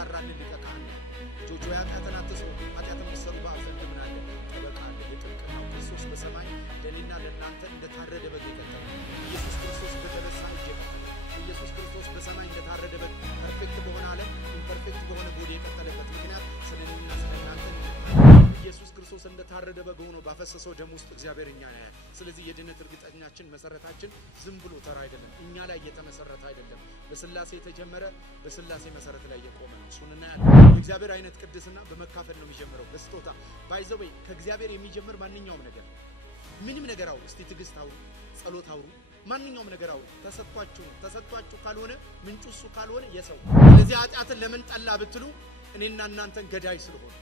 የሚራራልን ሊቀ ካህን ነው። ልጆች ሆይ ኃጢአትን አትስሩ፣ ኃጢአትን ብትሰሩ በአብ ዘንድ ምን አለ? ጠበቃ አለ። የጥብቅናው ክርስቶስ በሰማይ ለእኔና ለእናንተ እንደታረደ በግ የቀጠለ ኢየሱስ ክርስቶስ በተነሳ እጅ የቀጠለ ኢየሱስ ክርስቶስ በሰማይ እንደታረደ በግ ፐርፌክት በሆነ ዓለም ኢምፐርፌክት በሆነ ቦዲ የቀጠለበት ምክንያት ስለኔና ስለናንተ ኢየሱስ ክርስቶስ እንደታረደ በግ ሆኖ ባፈሰሰው ደም ውስጥ እግዚአብሔር እኛ ያያል። ስለዚህ የድነት እርግጠኛችን መሰረታችን ዝም ብሎ ተራ አይደለም፣ እኛ ላይ የተመሰረተ አይደለም። በስላሴ የተጀመረ በስላሴ መሰረት ላይ የቆመ ነው። እሱን እናያለን። የእግዚአብሔር አይነት ቅድስና በመካፈል ነው የሚጀምረው፣ በስጦታ ባይዘወይ ከእግዚአብሔር የሚጀምር ማንኛውም ነገር ምንም ነገር አውሩ። እስቲ ትዕግስት አውሩ፣ ጸሎት አውሩ፣ ማንኛውም ነገር አውሩ። ተሰጥቷችሁ ካልሆነ ምንጩ እሱ ካልሆነ የሰው ስለዚህ ኃጢአትን ለምን ጠላ ብትሉ እኔና እናንተን ገዳይ ስለሆነ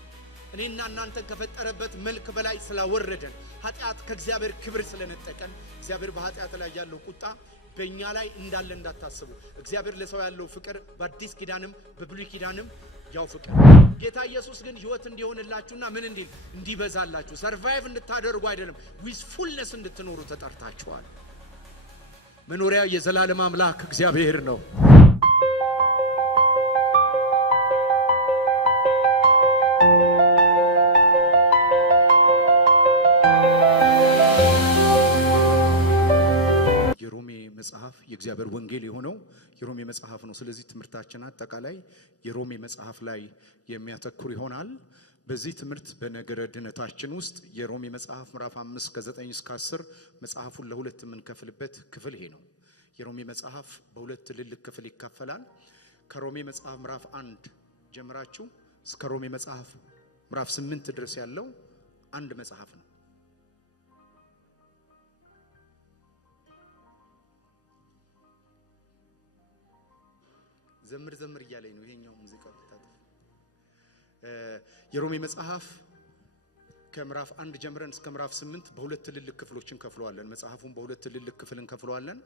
እኔና እናንተን ከፈጠረበት መልክ በላይ ስላወረደን ኃጢአት ከእግዚአብሔር ክብር ስለነጠቀን እግዚአብሔር በኃጢአት ላይ ያለው ቁጣ በእኛ ላይ እንዳለ እንዳታስቡ። እግዚአብሔር ለሰው ያለው ፍቅር በአዲስ ኪዳንም በብሉይ ኪዳንም ያው ፍቅር። ጌታ ኢየሱስ ግን ሕይወት እንዲሆንላችሁና ምን እንዲበዛላችሁ ሰርቫይቭ እንድታደርጉ አይደለም፣ ዊዝ ፉልነስ እንድትኖሩ ተጠርታችኋል። መኖሪያ የዘላለም አምላክ እግዚአብሔር ነው። መጽሐፍ የእግዚአብሔር ወንጌል የሆነው የሮሜ መጽሐፍ ነው። ስለዚህ ትምህርታችን አጠቃላይ የሮሜ መጽሐፍ ላይ የሚያተኩር ይሆናል። በዚህ ትምህርት በነገረ ድነታችን ውስጥ የሮሜ መጽሐፍ ምዕራፍ 5 ከ9 እስከ 10 መጽሐፉን ለሁለት የምንከፍልበት ክፍል ይሄ ነው። የሮሜ መጽሐፍ በሁለት ትልልቅ ክፍል ይከፈላል። ከሮሜ መጽሐፍ ምዕራፍ 1 ጀምራችሁ እስከ ሮሜ መጽሐፍ ምዕራፍ 8 ድረስ ያለው አንድ መጽሐፍ ነው። ዘምር እያለኝ ነው ይሄኛው ሙዚቃ ተጣጣ። የሮሜ መጽሐፍ ከምዕራፍ 1 ጀምረን እስከ ምዕራፍ 8 በሁለት ትልልቅ ክፍሎች እንከፍለዋለን። መጽሐፉን በሁለት ትልልቅ ክፍል እንከፍለዋለን።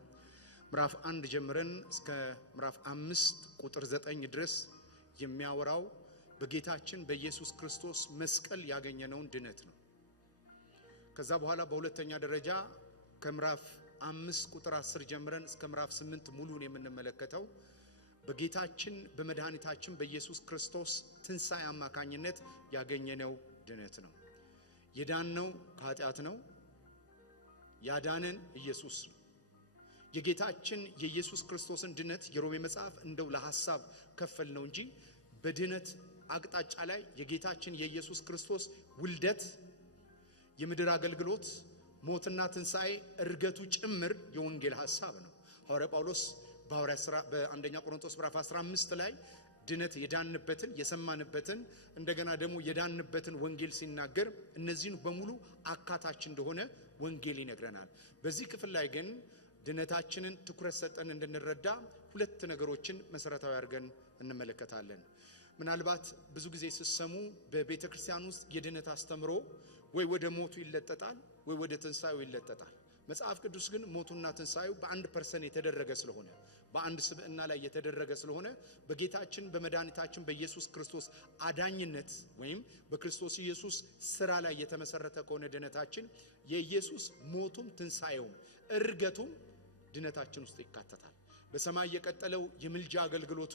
ምዕራፍ 1 ጀምረን እስከ ምዕራፍ 5 ቁጥር 9 ድረስ የሚያወራው በጌታችን በኢየሱስ ክርስቶስ መስቀል ያገኘነውን ድነት ነው። ከዛ በኋላ በሁለተኛ ደረጃ ከምዕራፍ 5 ቁጥር 10 ጀምረን እስከ ምዕራፍ 8 ሙሉን የምንመለከተው በጌታችን በመድኃኒታችን በኢየሱስ ክርስቶስ ትንሣኤ አማካኝነት ያገኘነው ድነት ነው። የዳነው ከኃጢአት ነው። ያዳነን ኢየሱስ ነው። የጌታችን የኢየሱስ ክርስቶስን ድነት የሮሜ መጽሐፍ እንደው ለሐሳብ ከፈል ነው እንጂ በድነት አቅጣጫ ላይ የጌታችን የኢየሱስ ክርስቶስ ውልደት፣ የምድር አገልግሎት፣ ሞትና ትንሣኤ፣ እርገቱ ጭምር የወንጌል ሐሳብ ነው። ሐዋርያ ጳውሎስ በሐዋርያ ሥራ በአንደኛ ቆሮንቶስ ምዕራፍ 15 ላይ ድነት የዳንበትን የሰማንበትን እንደገና ደግሞ የዳንበትን ወንጌል ሲናገር እነዚህን በሙሉ አካታች እንደሆነ ወንጌል ይነግረናል። በዚህ ክፍል ላይ ግን ድነታችንን ትኩረት ሰጠን እንድንረዳ ሁለት ነገሮችን መሰረታዊ አድርገን እንመለከታለን። ምናልባት ብዙ ጊዜ ሲሰሙ በቤተ ክርስቲያን ውስጥ የድነት አስተምሮ ወይ ወደ ሞቱ ይለጠጣል ወይ ወደ ትንሣኤው ይለጠጣል። መጽሐፍ ቅዱስ ግን ሞቱና ትንሣኤው በአንድ ፐርሰን የተደረገ ስለሆነ በአንድ ስብዕና ላይ የተደረገ ስለሆነ በጌታችን በመድኃኒታችን በኢየሱስ ክርስቶስ አዳኝነት ወይም በክርስቶስ ኢየሱስ ስራ ላይ የተመሰረተ ከሆነ ድነታችን የኢየሱስ ሞቱም ትንሣኤውም እርገቱም ድነታችን ውስጥ ይካተታል። በሰማይ የቀጠለው የምልጃ አገልግሎቱ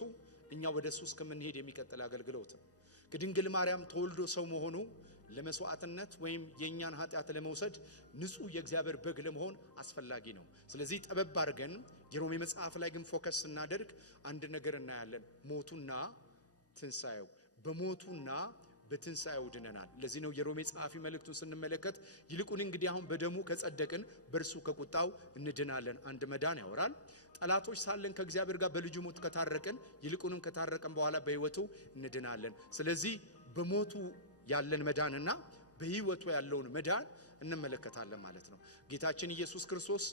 እኛ ወደ እሱ እስከምንሄድ የሚቀጥል አገልግሎት ነው። ከድንግል ማርያም ተወልዶ ሰው መሆኑ ለመስዋዕትነት ወይም የኛን ኃጢአት ለመውሰድ ንጹህ የእግዚአብሔር በግ ለመሆን አስፈላጊ ነው። ስለዚህ ጠበብ አድርገን የሮሜ መጽሐፍ ላይ ግን ፎከስ ስናደርግ አንድ ነገር እናያለን። ሞቱና ትንሣኤው፣ በሞቱና በትንሣኤው ድነናል። ለዚህ ነው የሮሜ ጸሐፊ መልእክቱን ስንመለከት ይልቁን እንግዲህ አሁን በደሙ ከጸደቅን በእርሱ ከቁጣው እንድናለን። አንድ መዳን ያወራል። ጠላቶች ሳለን ከእግዚአብሔር ጋር በልጁ ሞት ከታረቅን ይልቁንም ከታረቀን በኋላ በሕይወቱ እንድናለን። ስለዚህ በሞቱ ያለን መዳንና በሕይወቱ ያለውን መዳን እንመለከታለን ማለት ነው። ጌታችን ኢየሱስ ክርስቶስ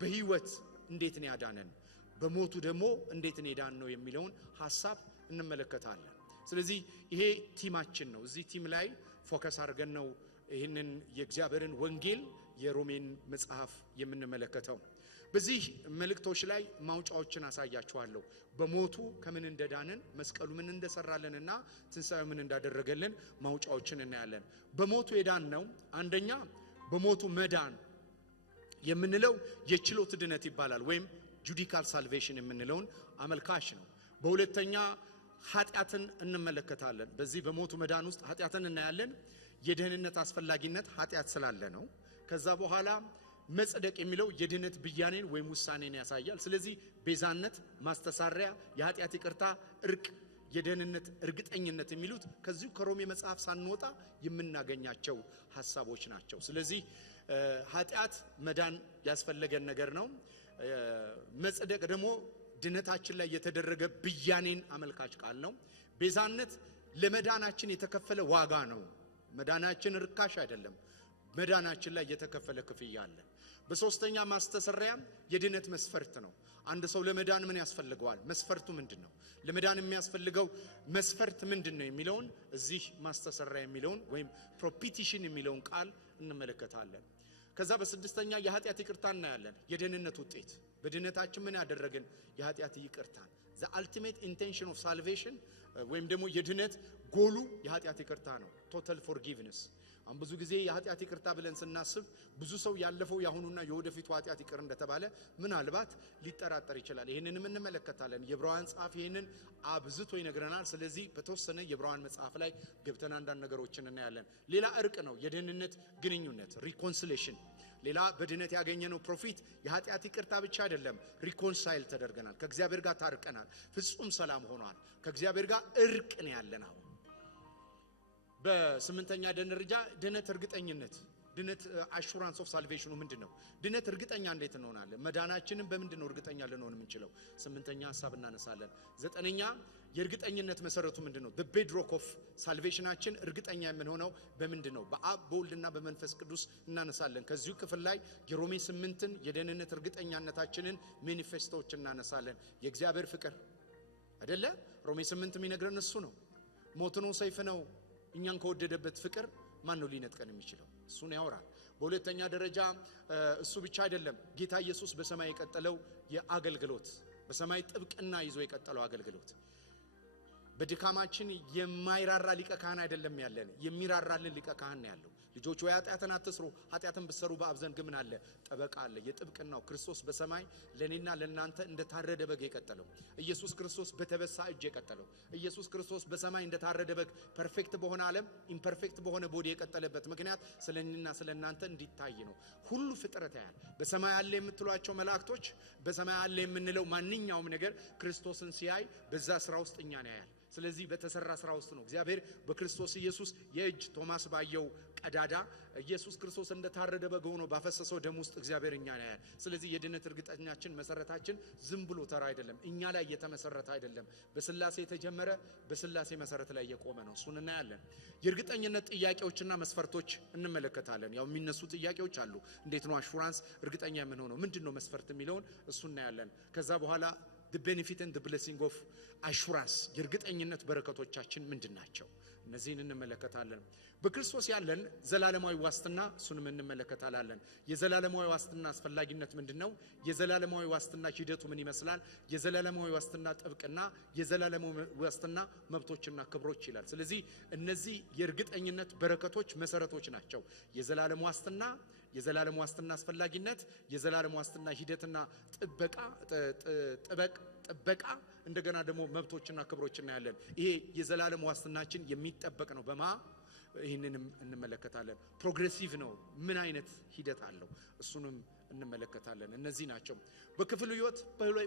በሕይወት እንዴት ነው ያዳነን፣ በሞቱ ደግሞ እንዴት ነው የዳን ነው የሚለውን ሐሳብ እንመለከታለን። ስለዚህ ይሄ ቲማችን ነው። እዚህ ቲም ላይ ፎከስ አድርገን ነው ይህንን የእግዚአብሔርን ወንጌል የሮሜን መጽሐፍ የምንመለከተው። በዚህ መልእክቶች ላይ ማውጫዎችን አሳያችኋለሁ። በሞቱ ከምን እንደዳንን፣ መስቀሉ ምን እንደሰራልንና ትንሣኤው ምን እንዳደረገልን ማውጫዎችን እናያለን። በሞቱ የዳን ነው። አንደኛ በሞቱ መዳን የምንለው የችሎት ድነት ይባላል ወይም ጁዲካል ሳልቬሽን የምንለውን አመልካች ነው። በሁለተኛ ኃጢአትን እንመለከታለን። በዚህ በሞቱ መዳን ውስጥ ኃጢአትን እናያለን። የደህንነት አስፈላጊነት ኃጢአት ስላለ ነው። ከዛ በኋላ መጽደቅ የሚለው የድህነት ብያኔን ወይም ውሳኔን ያሳያል። ስለዚህ ቤዛነት፣ ማስተሳሪያ፣ የኃጢአት ይቅርታ፣ እርቅ፣ የደህንነት እርግጠኝነት የሚሉት ከዚሁ ከሮሜ መጽሐፍ ሳንወጣ የምናገኛቸው ሐሳቦች ናቸው። ስለዚህ ኃጢአት መዳን ያስፈልገን ነገር ነው። መጽደቅ ደግሞ ድነታችን ላይ የተደረገ ብያኔን አመልካች ቃል ነው። ቤዛነት ለመዳናችን የተከፈለ ዋጋ ነው። መዳናችን ርካሽ አይደለም። መዳናችን ላይ የተከፈለ ክፍያ አለ። በሶስተኛ ማስተሰሪያ የድነት መስፈርት ነው። አንድ ሰው ለመዳን ምን ያስፈልገዋል? መስፈርቱ ምንድነው? ለመዳን የሚያስፈልገው መስፈርት ምንድነው የሚለውን እዚህ ማስተሰሪያ የሚለውን ወይም ፕሮፒቲሽን የሚለውን ቃል እንመለከታለን። ከዛ በስድስተኛ የኃጢአት ይቅርታ እናያለን። የደህንነት ውጤት በድነታችን ምን ያደረገን? የኃጢአት ይቅርታ። the ultimate intention of salvation ወይም ደግሞ የድነት ጎሉ የኃጢአት ይቅርታ ነው። total forgiveness። አሁን ብዙ ጊዜ የኃጢአት ይቅርታ ብለን ስናስብ ብዙ ሰው ያለፈው ያሁኑና የወደፊቱ ኃጢአት ይቅር እንደተባለ ምናልባት ሊጠራጠር ይችላል። ይሄንንም እንመለከታለን። የዕብራውያን ጸሐፊ ይሄንን አብዝቶ ይነግረናል። ስለዚህ በተወሰነ የዕብራውያን መጽሐፍ ላይ ገብተን አንዳንድ ነገሮችን እናያለን። ሌላ እርቅ ነው፣ የደህንነት ግንኙነት reconciliation። ሌላ በድነት ያገኘነው ፕሮፊት የኃጢአት ይቅርታ ብቻ አይደለም፣ ሪኮንሳይል ተደርገናል፣ ከእግዚአብሔር ጋር ታርቀናል፣ ፍጹም ሰላም ሆኗል፣ ከእግዚአብሔር ጋር እርቅ ነው ያለን። አሁን በስምንተኛ ደረጃ ድነት እርግጠኝነት፣ ድነት አሹራንስ ኦፍ ሳልቬሽኑ ምንድነው? ድነት እርግጠኛ እንዴት እንሆናለን? መዳናችንን በምንድነው እርግጠኛ ልንሆን የምንችለው? ስምንተኛ ሐሳብ እናነሳለን። ዘጠነኛ የእርግጠኝነት መሰረቱ ምንድነው? the bedrock of salvationአችን እርግጠኛ የምንሆነው በምንድነው? በአብ በወልድና በመንፈስ ቅዱስ እናነሳለን። ከዚሁ ክፍል ላይ የሮሜ 8ን የደህንነት እርግጠኛነታችንን ማኒፌስቶች እናነሳለን። የእግዚአብሔር ፍቅር አይደለ? ሮሜ 8 የሚነግረን እሱ ነው። ሞት ነው፣ ሰይፍ ነው። እኛን ከወደደበት ፍቅር ማን ነው ሊነጥቀን የሚችለው? እሱን ያወራል። በሁለተኛ ደረጃ እሱ ብቻ አይደለም፣ ጌታ ኢየሱስ በሰማይ የቀጠለው የአገልግሎት፣ በሰማይ ጥብቅና ይዞ የቀጠለው አገልግሎት። በድካማችን የማይራራ ሊቀ ካህን አይደለም ያለን፣ የሚራራልን ሊቀ ካህን ነው ያለው። ልጆች ወይ ኃጢአትን አትስሩ፣ ኃጢአትን ብትሰሩ በአብ ዘንድ ግን ምን አለ? ጠበቃ አለ። የጥብቅናው ክርስቶስ በሰማይ ለኔና ለናንተ እንደታረደ በግ የቀጠለው፣ ኢየሱስ ክርስቶስ በተበሳ እጅ የቀጠለው፣ ኢየሱስ ክርስቶስ በሰማይ እንደታረደ በግ ፐርፌክት በሆነ ዓለም ኢምፐርፌክት በሆነ ቦዲ የቀጠለበት ምክንያት ስለኔና ስለናንተ እንዲታይ ነው። ሁሉ ፍጥረት ያያል። በሰማይ አለ የምትሏቸው መላእክቶች፣ በሰማይ አለ የምንለው ማንኛውም ነገር ክርስቶስን ሲያይ በዛ ስራ ውስጥ እኛን ያያል። ስለዚህ በተሰራ ስራ ውስጥ ነው እግዚአብሔር በክርስቶስ ኢየሱስ የእጅ ቶማስ ባየው ቀዳዳ ኢየሱስ ክርስቶስ እንደታረደ በግ ሆኖ ባፈሰሰው ደም ውስጥ እግዚአብሔር እኛን ያያል። ስለዚህ የድነት እርግጠኛችን መሰረታችን ዝም ብሎ ተራ አይደለም፣ እኛ ላይ የተመሰረተ አይደለም። በስላሴ የተጀመረ በስላሴ መሰረት ላይ የቆመ ነው። እሱን እናያለን። የእርግጠኝነት ጥያቄዎችና መስፈርቶች እንመለከታለን። ያው የሚነሱ ጥያቄዎች አሉ። እንዴት ነው አሹራንስ እርግጠኛ የምንሆነው? ምንድነው መስፈርት የሚለውን እሱን እናያለን። ከዛ በኋላ the benefit and the blessing of assurance የእርግጠኝነት በረከቶቻችን ምንድናቸው? እነዚህን እንመለከታለን። በክርስቶስ ያለን ዘላለማዊ ዋስትና እሱንም እንመለከታለን። የዘላለማዊ ዋስትና አስፈላጊነት ምንድነው? የዘላለማዊ ዋስትና ሂደቱ ምን ይመስላል? የዘላለማዊ ዋስትና ጥብቅና፣ የዘላለማዊ ዋስትና መብቶችና ክብሮች ይላል። ስለዚህ እነዚህ የእርግጠኝነት በረከቶች መሰረቶች ናቸው። የዘላለም ዋስትና፣ የዘላለም ዋስትና አስፈላጊነት፣ የዘላለም ዋስትና ሂደትና ጥበቃ እንደገና ደግሞ መብቶችና ክብሮች እናያለን። ይሄ የዘላለም ዋስትናችን የሚጠበቅ ነው። በማ ይሄንንም እንመለከታለን። ፕሮግሬሲቭ ነው። ምን አይነት ሂደት አለው? እሱንም እንመለከታለን። እነዚህ ናቸው። በክፍሉ ህይወት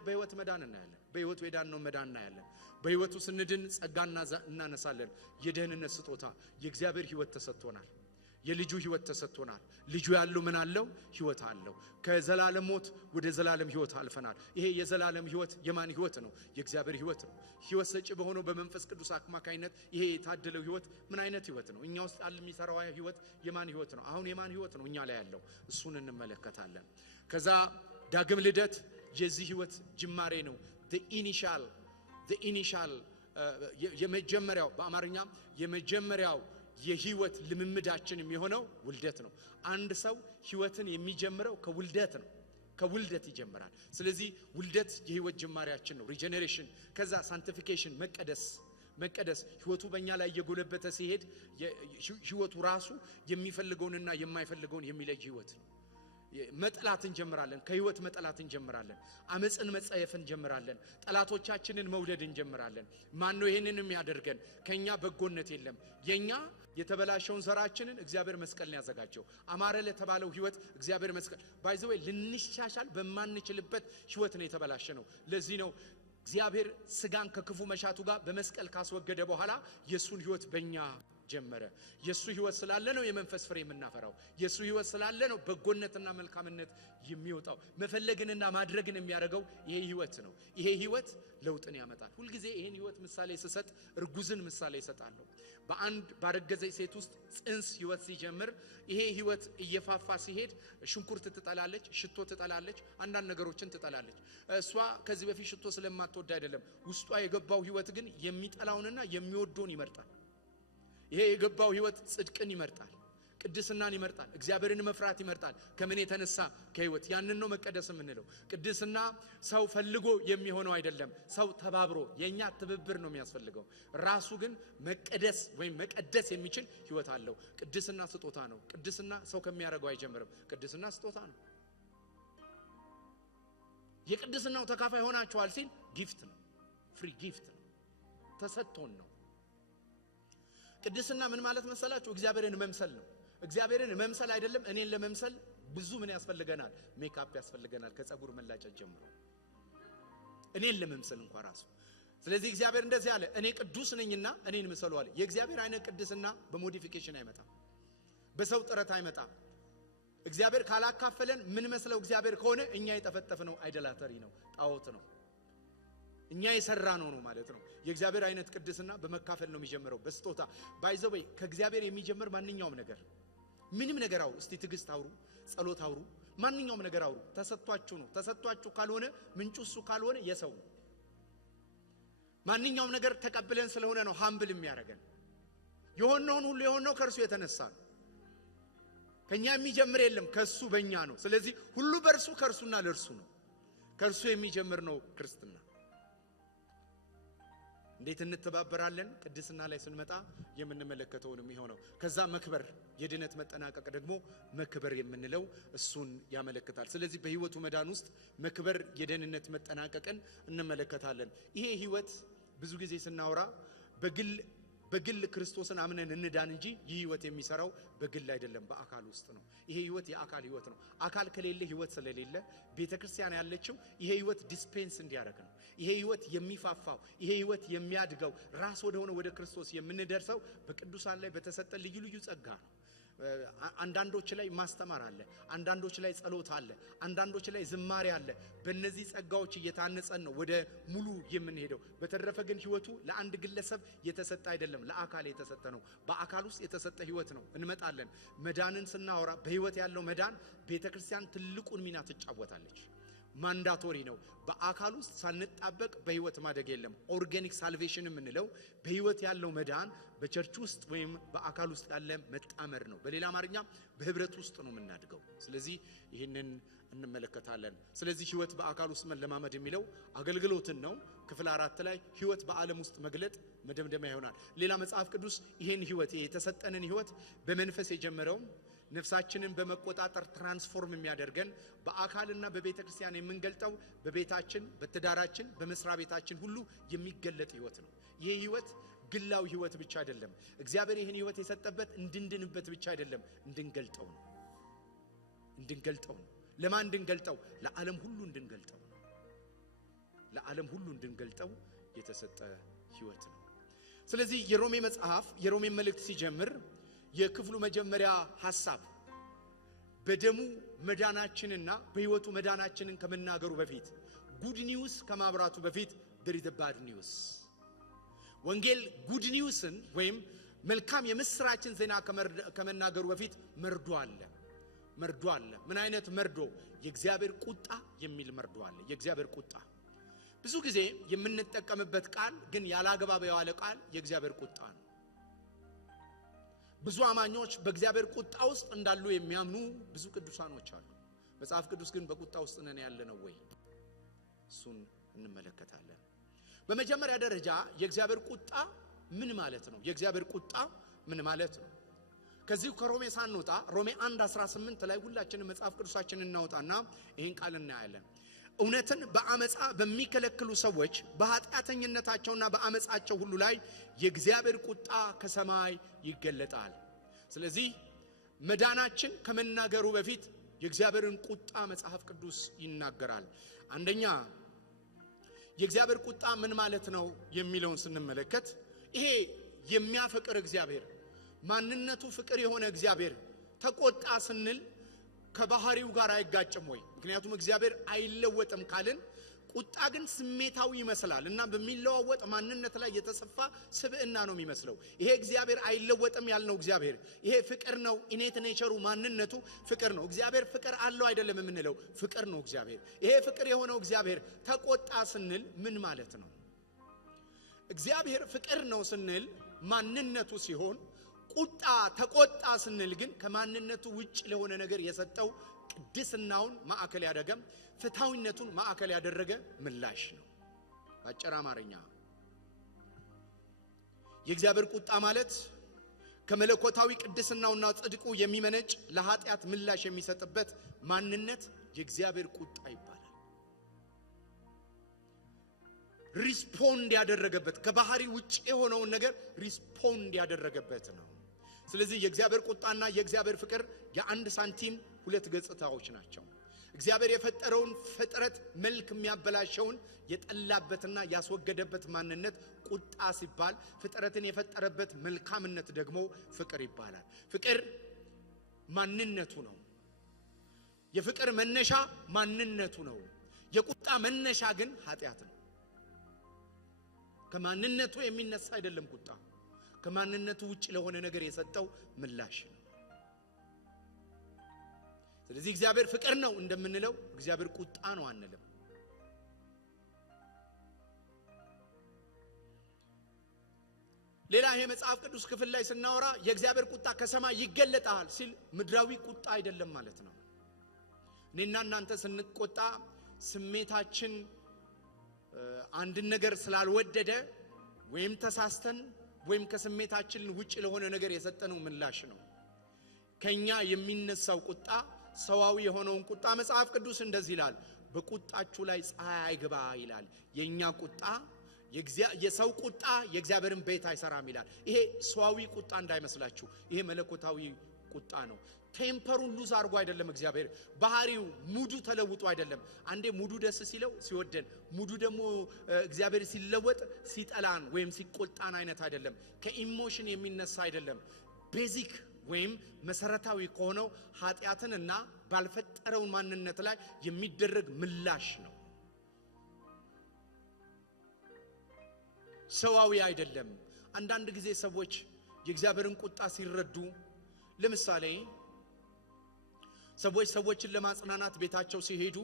በህይወት መዳን እናያለን። በህይወት ወዳን ነው መዳን እናያለን። በህይወቱ ስንድን ጸጋና እናነሳለን። የደህንነት ስጦታ የእግዚአብሔር ህይወት ተሰጥቶናል። የልጁ ህይወት ተሰጥቶናል። ልጁ ያለው ምን አለው? ህይወት አለው። ከዘላለም ሞት ወደ ዘላለም ህይወት አልፈናል። ይሄ የዘላለም ህይወት የማን ህይወት ነው? የእግዚአብሔር ህይወት ነው። ህይወት ሰጪ በሆነው በመንፈስ ቅዱስ አማካኝነት ይሄ የታደለው ህይወት ምን አይነት ህይወት ነው? እኛ ውስጥ ያለ የሚሰራው ህይወት የማን ህይወት ነው? አሁን የማን ህይወት ነው እኛ ላይ ያለው? እሱን እንመለከታለን። ከዛ ዳግም ልደት የዚህ ህይወት ጅማሬ ነው። the initial የመጀመሪያው በአማርኛ የመጀመሪያው የህይወት ልምምዳችን የሚሆነው ውልደት ነው። አንድ ሰው ህይወትን የሚጀምረው ከውልደት ነው። ከውልደት ይጀምራል። ስለዚህ ውልደት የህይወት ጅማሬያችን ነው። ሪጀነሬሽን፣ ከዛ ሳንቲፊኬሽን፣ መቀደስ ህይወቱ በእኛ ላይ እየጎለበተ ሲሄድ ህይወቱ ራሱ የሚፈልገውንና የማይፈልገውን የሚለይ ህይወት ነው። መጥላት እንጀምራለን። ከህይወት መጥላት እንጀምራለን። አመጽን መጸየፍ እንጀምራለን። ጠላቶቻችንን መውደድ እንጀምራለን። ማን ነው ይሄንን የሚያደርገን? ከኛ በጎነት የለም። የኛ የተበላሸውን ዘራችንን እግዚአብሔር መስቀልን ያዘጋጀው አማረ ለተባለው ህይወት እግዚአብሔር መስቀል ባይዘው ልንሻሻል በማንችልበት ህይወት ነው የተበላሸ ነው። ለዚህ ነው እግዚአብሔር ስጋን ከክፉ መሻቱ ጋር በመስቀል ካስወገደ በኋላ የሱን ህይወት በእኛ ጀመረ። የሱ ህይወት ስላለ ነው የመንፈስ ፍሬ የምናፈራው። የሱ ህይወት ስላለ ነው በጎነትና መልካምነት የሚወጣው። መፈለግንና ማድረግን የሚያደርገው ይሄ ህይወት ነው። ይሄ ህይወት ለውጥን ያመጣል። ሁሉ ጊዜ ይሄን ህይወት ምሳሌ ስሰጥ እርጉዝን ምሳሌ እሰጣለሁ። በአንድ ባረገዘች ሴት ውስጥ ጽንስ ህይወት ሲጀምር ይሄ ህይወት እየፋፋ ሲሄድ ሽንኩርት ትጠላለች፣ ሽቶ ትጠላለች፣ አንዳንድ ነገሮችን ትጠላለች። እሷ ከዚህ በፊት ሽቶ ስለማትወድ አይደለም። ውስጧ የገባው ህይወት ግን የሚጠላውንና የሚወደውን ይመርጣል። ይሄ የገባው ህይወት ጽድቅን ይመርጣል፣ ቅድስናን ይመርጣል፣ እግዚአብሔርን መፍራት ይመርጣል። ከምን የተነሳ? ከህይወት። ያንን ነው መቀደስ የምንለው። ቅድስና ሰው ፈልጎ የሚሆነው አይደለም። ሰው ተባብሮ የኛ ትብብር ነው የሚያስፈልገው። ራሱ ግን መቀደስ ወይም መቀደስ የሚችል ህይወት አለው። ቅድስና ስጦታ ነው። ቅድስና ሰው ከሚያደርገው አይጀምርም። ቅድስና ስጦታ ነው። የቅድስናው ተካፋይ ሆናችኋል ሲል ጊፍት ነው፣ ፍሪ ጊፍት ነው፣ ተሰጥቶን ነው። ቅድስና ምን ማለት መሰላችሁ? እግዚአብሔርን መምሰል ነው። እግዚአብሔርን መምሰል አይደለም። እኔን ለመምሰል ብዙ ምን ያስፈልገናል? ሜካፕ ያስፈልገናል፣ ከጸጉር መላጨት ጀምሮ እኔን ለመምሰል እንኳን ራሱ። ስለዚህ እግዚአብሔር እንደዚህ አለ፣ እኔ ቅዱስ ነኝና እኔን ምሰሉ አለ። የእግዚአብሔር አይነት ቅድስና በሞዲፊኬሽን አይመጣም፣ በሰው ጥረት አይመጣም። እግዚአብሔር ካላካፈለን ምን መስለው እግዚአብሔር ከሆነ እኛ የጠፈጠፍነው አይደላተሪ ነው፣ ጣዖት ነው፣ እኛ የሰራ ነው ማለት ነው። የእግዚአብሔር አይነት ቅድስና በመካፈል ነው የሚጀምረው፣ በስጦታ ባይዘበይ። ከእግዚአብሔር የሚጀምር ማንኛውም ነገር፣ ምንም ነገር አውሩ እስቲ፣ ትግስት አውሩ፣ ጸሎት አውሩ፣ ማንኛውም ነገር አውሩ። ተሰጥቷችሁ ነው። ተሰጥቷችሁ ካልሆነ ምንጩ እሱ ካልሆነ የሰው ነው። ማንኛውም ነገር ተቀብለን ስለሆነ ነው ሃምብል የሚያደርገን። የሆነውን ሁሉ የሆነው ከእርሱ የተነሳ ነው። ከኛ የሚጀምር የለም፣ ከሱ በእኛ ነው። ስለዚህ ሁሉ በእርሱ ከእርሱና ለእርሱ ነው። ከእርሱ የሚጀምር ነው ክርስትና። እንዴት እንተባበራለን? ቅድስና ላይ ስንመጣ የምንመለከተው ነው የሚሆነው። ከዛ መክበር፣ የድነት መጠናቀቅ ደግሞ መክበር የምንለው እሱን ያመለክታል። ስለዚህ በህይወቱ መዳን ውስጥ መክበር፣ የደህንነት መጠናቀቅን እንመለከታለን። ይሄ ህይወት ብዙ ጊዜ ስናወራ በግል ክርስቶስን አምነን እንዳን እንጂ ይህ ህይወት የሚሰራው በግል አይደለም፣ በአካል ውስጥ ነው። ይሄ ህይወት የአካል ህይወት ነው። አካል ከሌለ ህይወት ስለሌለ ቤተክርስቲያን ያለችው ይሄ ህይወት ዲስፔንስ እንዲያደርግ ነው። ይሄ ህይወት የሚፋፋው፣ ይሄ ህይወት የሚያድገው፣ ራስ ወደ ሆነ ወደ ክርስቶስ የምንደርሰው በቅዱሳን ላይ በተሰጠ ልዩ ልዩ ጸጋ ነው። አንዳንዶች ላይ ማስተማር አለ፣ አንዳንዶች ላይ ጸሎት አለ፣ አንዳንዶች ላይ ዝማሬ አለ። በእነዚህ ጸጋዎች እየታነጸን ነው ወደ ሙሉ የምንሄደው። በተረፈ ግን ህይወቱ ለአንድ ግለሰብ የተሰጠ አይደለም፣ ለአካል የተሰጠ ነው። በአካል ውስጥ የተሰጠ ህይወት ነው። እንመጣለን። መዳንን ስናወራ በህይወት ያለው መዳን ቤተክርስቲያን ትልቁን ሚና ትጫወታለች። ማንዳቶሪ ነው። በአካል ውስጥ ሳንጣበቅ በህይወት ማደግ የለም። ኦርጋኒክ ሳልቬሽን የምንለው በህይወት ያለው መዳን በቸርች ውስጥ ወይም በአካል ውስጥ ያለ መጣመር ነው። በሌላ አማርኛ በህብረት ውስጥ ነው የምናድገው። ስለዚህ ይህንን እንመለከታለን። ስለዚህ ህይወት በአካል ውስጥ መለማመድ የሚለው አገልግሎትን ነው። ክፍል 4 ላይ ህይወት በዓለም ውስጥ መግለጥ መደምደሚያ ይሆናል። ሌላ መጽሐፍ ቅዱስ ይህን ህይወት የተሰጠንን ህይወት በመንፈስ የጀመረው ነፍሳችንን በመቆጣጠር ትራንስፎርም የሚያደርገን በአካልና በቤተክርስቲያን የምንገልጠው በቤታችን፣ በትዳራችን፣ በመስሪያ ቤታችን ሁሉ የሚገለጥ ህይወት ነው። ይህ ህይወት ግላዊ ህይወት ብቻ አይደለም። እግዚአብሔር ይህን ህይወት የሰጠበት እንድንድንበት ብቻ አይደለም፣ እንድንገልጠው ነው። እንድንገልጠው ነው። ለማን እንድንገልጠው? ለዓለም ሁሉ እንድንገልጠው ነው። ለዓለም ሁሉ እንድንገልጠው የተሰጠ ህይወት ነው። ስለዚህ የሮሜ መጽሐፍ የሮሜ መልእክት ሲጀምር የክፍሉ መጀመሪያ ሐሳብ በደሙ መዳናችንና በህይወቱ መዳናችንን ከመናገሩ በፊት ጉድ ኒውስ ከማብራቱ በፊት there is a bad news። ወንጌል ጉድ ኒውስን ወይም መልካም የምስራችን ዜና ከመናገሩ በፊት መርዶ አለ። መርዶ አለ። ምን አይነት መርዶ? የእግዚአብሔር ቁጣ የሚል መርዶ አለ። የእግዚአብሔር ቁጣ ብዙ ጊዜ የምንጠቀምበት ቃል ግን ያላገባብ የዋለ ቃል የእግዚአብሔር ቁጣ ነው። ብዙ አማኞች በእግዚአብሔር ቁጣ ውስጥ እንዳሉ የሚያምኑ ብዙ ቅዱሳኖች አሉ። መጽሐፍ ቅዱስ ግን በቁጣ ውስጥ ነን ያለነው ወይ? እሱን እንመለከታለን። በመጀመሪያ ደረጃ የእግዚአብሔር ቁጣ ምን ማለት ነው? የእግዚአብሔር ቁጣ ምን ማለት ነው? ከዚህ ከሮሜ ሳንወጣ ሮሜ 1:18 ላይ ሁላችንም መጽሐፍ ቅዱሳችንን እናውጣና ይሄን ቃል እናያለን። እውነትን በአመጻ በሚከለክሉ ሰዎች በኃጢአተኝነታቸውና በአመጻቸው ሁሉ ላይ የእግዚአብሔር ቁጣ ከሰማይ ይገለጣል። ስለዚህ መዳናችን ከመናገሩ በፊት የእግዚአብሔርን ቁጣ መጽሐፍ ቅዱስ ይናገራል። አንደኛ የእግዚአብሔር ቁጣ ምን ማለት ነው የሚለውን ስንመለከት ይሄ የሚያፈቅር እግዚአብሔር ማንነቱ ፍቅር የሆነ እግዚአብሔር ተቆጣ ስንል ከባህሪው ጋር አይጋጭም ወይ? ምክንያቱም እግዚአብሔር አይለወጥም ካልን ቁጣ ግን ስሜታዊ ይመስላል እና በሚለዋወጥ ማንነት ላይ የተሰፋ ስብዕና ነው የሚመስለው። ይሄ እግዚአብሔር አይለወጥም ያልነው እግዚአብሔር ይሄ ፍቅር ነው። ኢኔት ኔቸሩ ማንነቱ ፍቅር ነው። እግዚአብሔር ፍቅር አለው አይደለም የምንለው፣ ፍቅር ነው እግዚአብሔር። ይሄ ፍቅር የሆነው እግዚአብሔር ተቆጣ ስንል ምን ማለት ነው? እግዚአብሔር ፍቅር ነው ስንል ማንነቱ ሲሆን ቁጣ ተቆጣ ስንል ግን ከማንነቱ ውጭ ለሆነ ነገር የሰጠው ቅድስናውን ማዕከል ያደረገ ፍትሃዊነቱን ማዕከል ያደረገ ምላሽ ነው። አጭር አማርኛ የእግዚአብሔር ቁጣ ማለት ከመለኮታዊ ቅድስናውና ጽድቁ የሚመነጭ ለኃጢአት ምላሽ የሚሰጥበት ማንነት የእግዚአብሔር ቁጣ ይባላል። ሪስፖንድ ያደረገበት ከባህሪ ውጭ የሆነውን ነገር ሪስፖንድ ያደረገበት ነው። ስለዚህ የእግዚአብሔር ቁጣና የእግዚአብሔር ፍቅር የአንድ ሳንቲም ሁለት ገጽታዎች ናቸው። እግዚአብሔር የፈጠረውን ፍጥረት መልክ የሚያበላሸውን የጠላበትና ያስወገደበት ማንነት ቁጣ ሲባል፣ ፍጥረትን የፈጠረበት መልካምነት ደግሞ ፍቅር ይባላል። ፍቅር ማንነቱ ነው። የፍቅር መነሻ ማንነቱ ነው። የቁጣ መነሻ ግን ኃጢአት ነው። ከማንነቱ የሚነሳ አይደለም ቁጣ፣ ከማንነቱ ውጭ ለሆነ ነገር የሰጠው ምላሽ ነው። ስለዚህ እግዚአብሔር ፍቅር ነው እንደምንለው እግዚአብሔር ቁጣ ነው አንልም። ሌላ ይሄ መጽሐፍ ቅዱስ ክፍል ላይ ስናወራ የእግዚአብሔር ቁጣ ከሰማይ ይገለጣል ሲል ምድራዊ ቁጣ አይደለም ማለት ነው። እኔና እናንተ ስንቆጣ ስሜታችን አንድን ነገር ስላልወደደ ወይም ተሳስተን ወይም ከስሜታችን ውጭ ለሆነ ነገር የሰጠነው ምላሽ ነው። ከኛ የሚነሳው ቁጣ ሰዋዊ የሆነውን ቁጣ መጽሐፍ ቅዱስ እንደዚህ ይላል፣ በቁጣችሁ ላይ ፀሐይ አይግባ ይላል። የኛ ቁጣ የሰው ቁጣ የእግዚአብሔርን ቤት አይሰራም ይላል። ይሄ ሰዋዊ ቁጣ እንዳይመስላችሁ፣ ይሄ መለኮታዊ ቁጣ ነው። ቴምፐሩን ሉዝ አድርጎ አይደለም እግዚአብሔር። ባህሪው ሙዱ ተለውጦ አይደለም። አንዴ ሙዱ ደስ ሲለው ሲወደን፣ ሙዱ ደግሞ እግዚአብሔር ሲለወጥ ሲጠላን ወይም ሲቆጣን አይነት አይደለም። ከኢሞሽን የሚነሳ አይደለም። ቤዚክ ወይም መሰረታዊ ከሆነው ኃጢአትንና ባልፈጠረው ማንነት ላይ የሚደረግ ምላሽ ነው። ሰዋዊ አይደለም። አንዳንድ ጊዜ ሰዎች የእግዚአብሔርን ቁጣ ሲረዱ፣ ለምሳሌ ሰዎችን ለማጽናናት ቤታቸው ሲሄዱ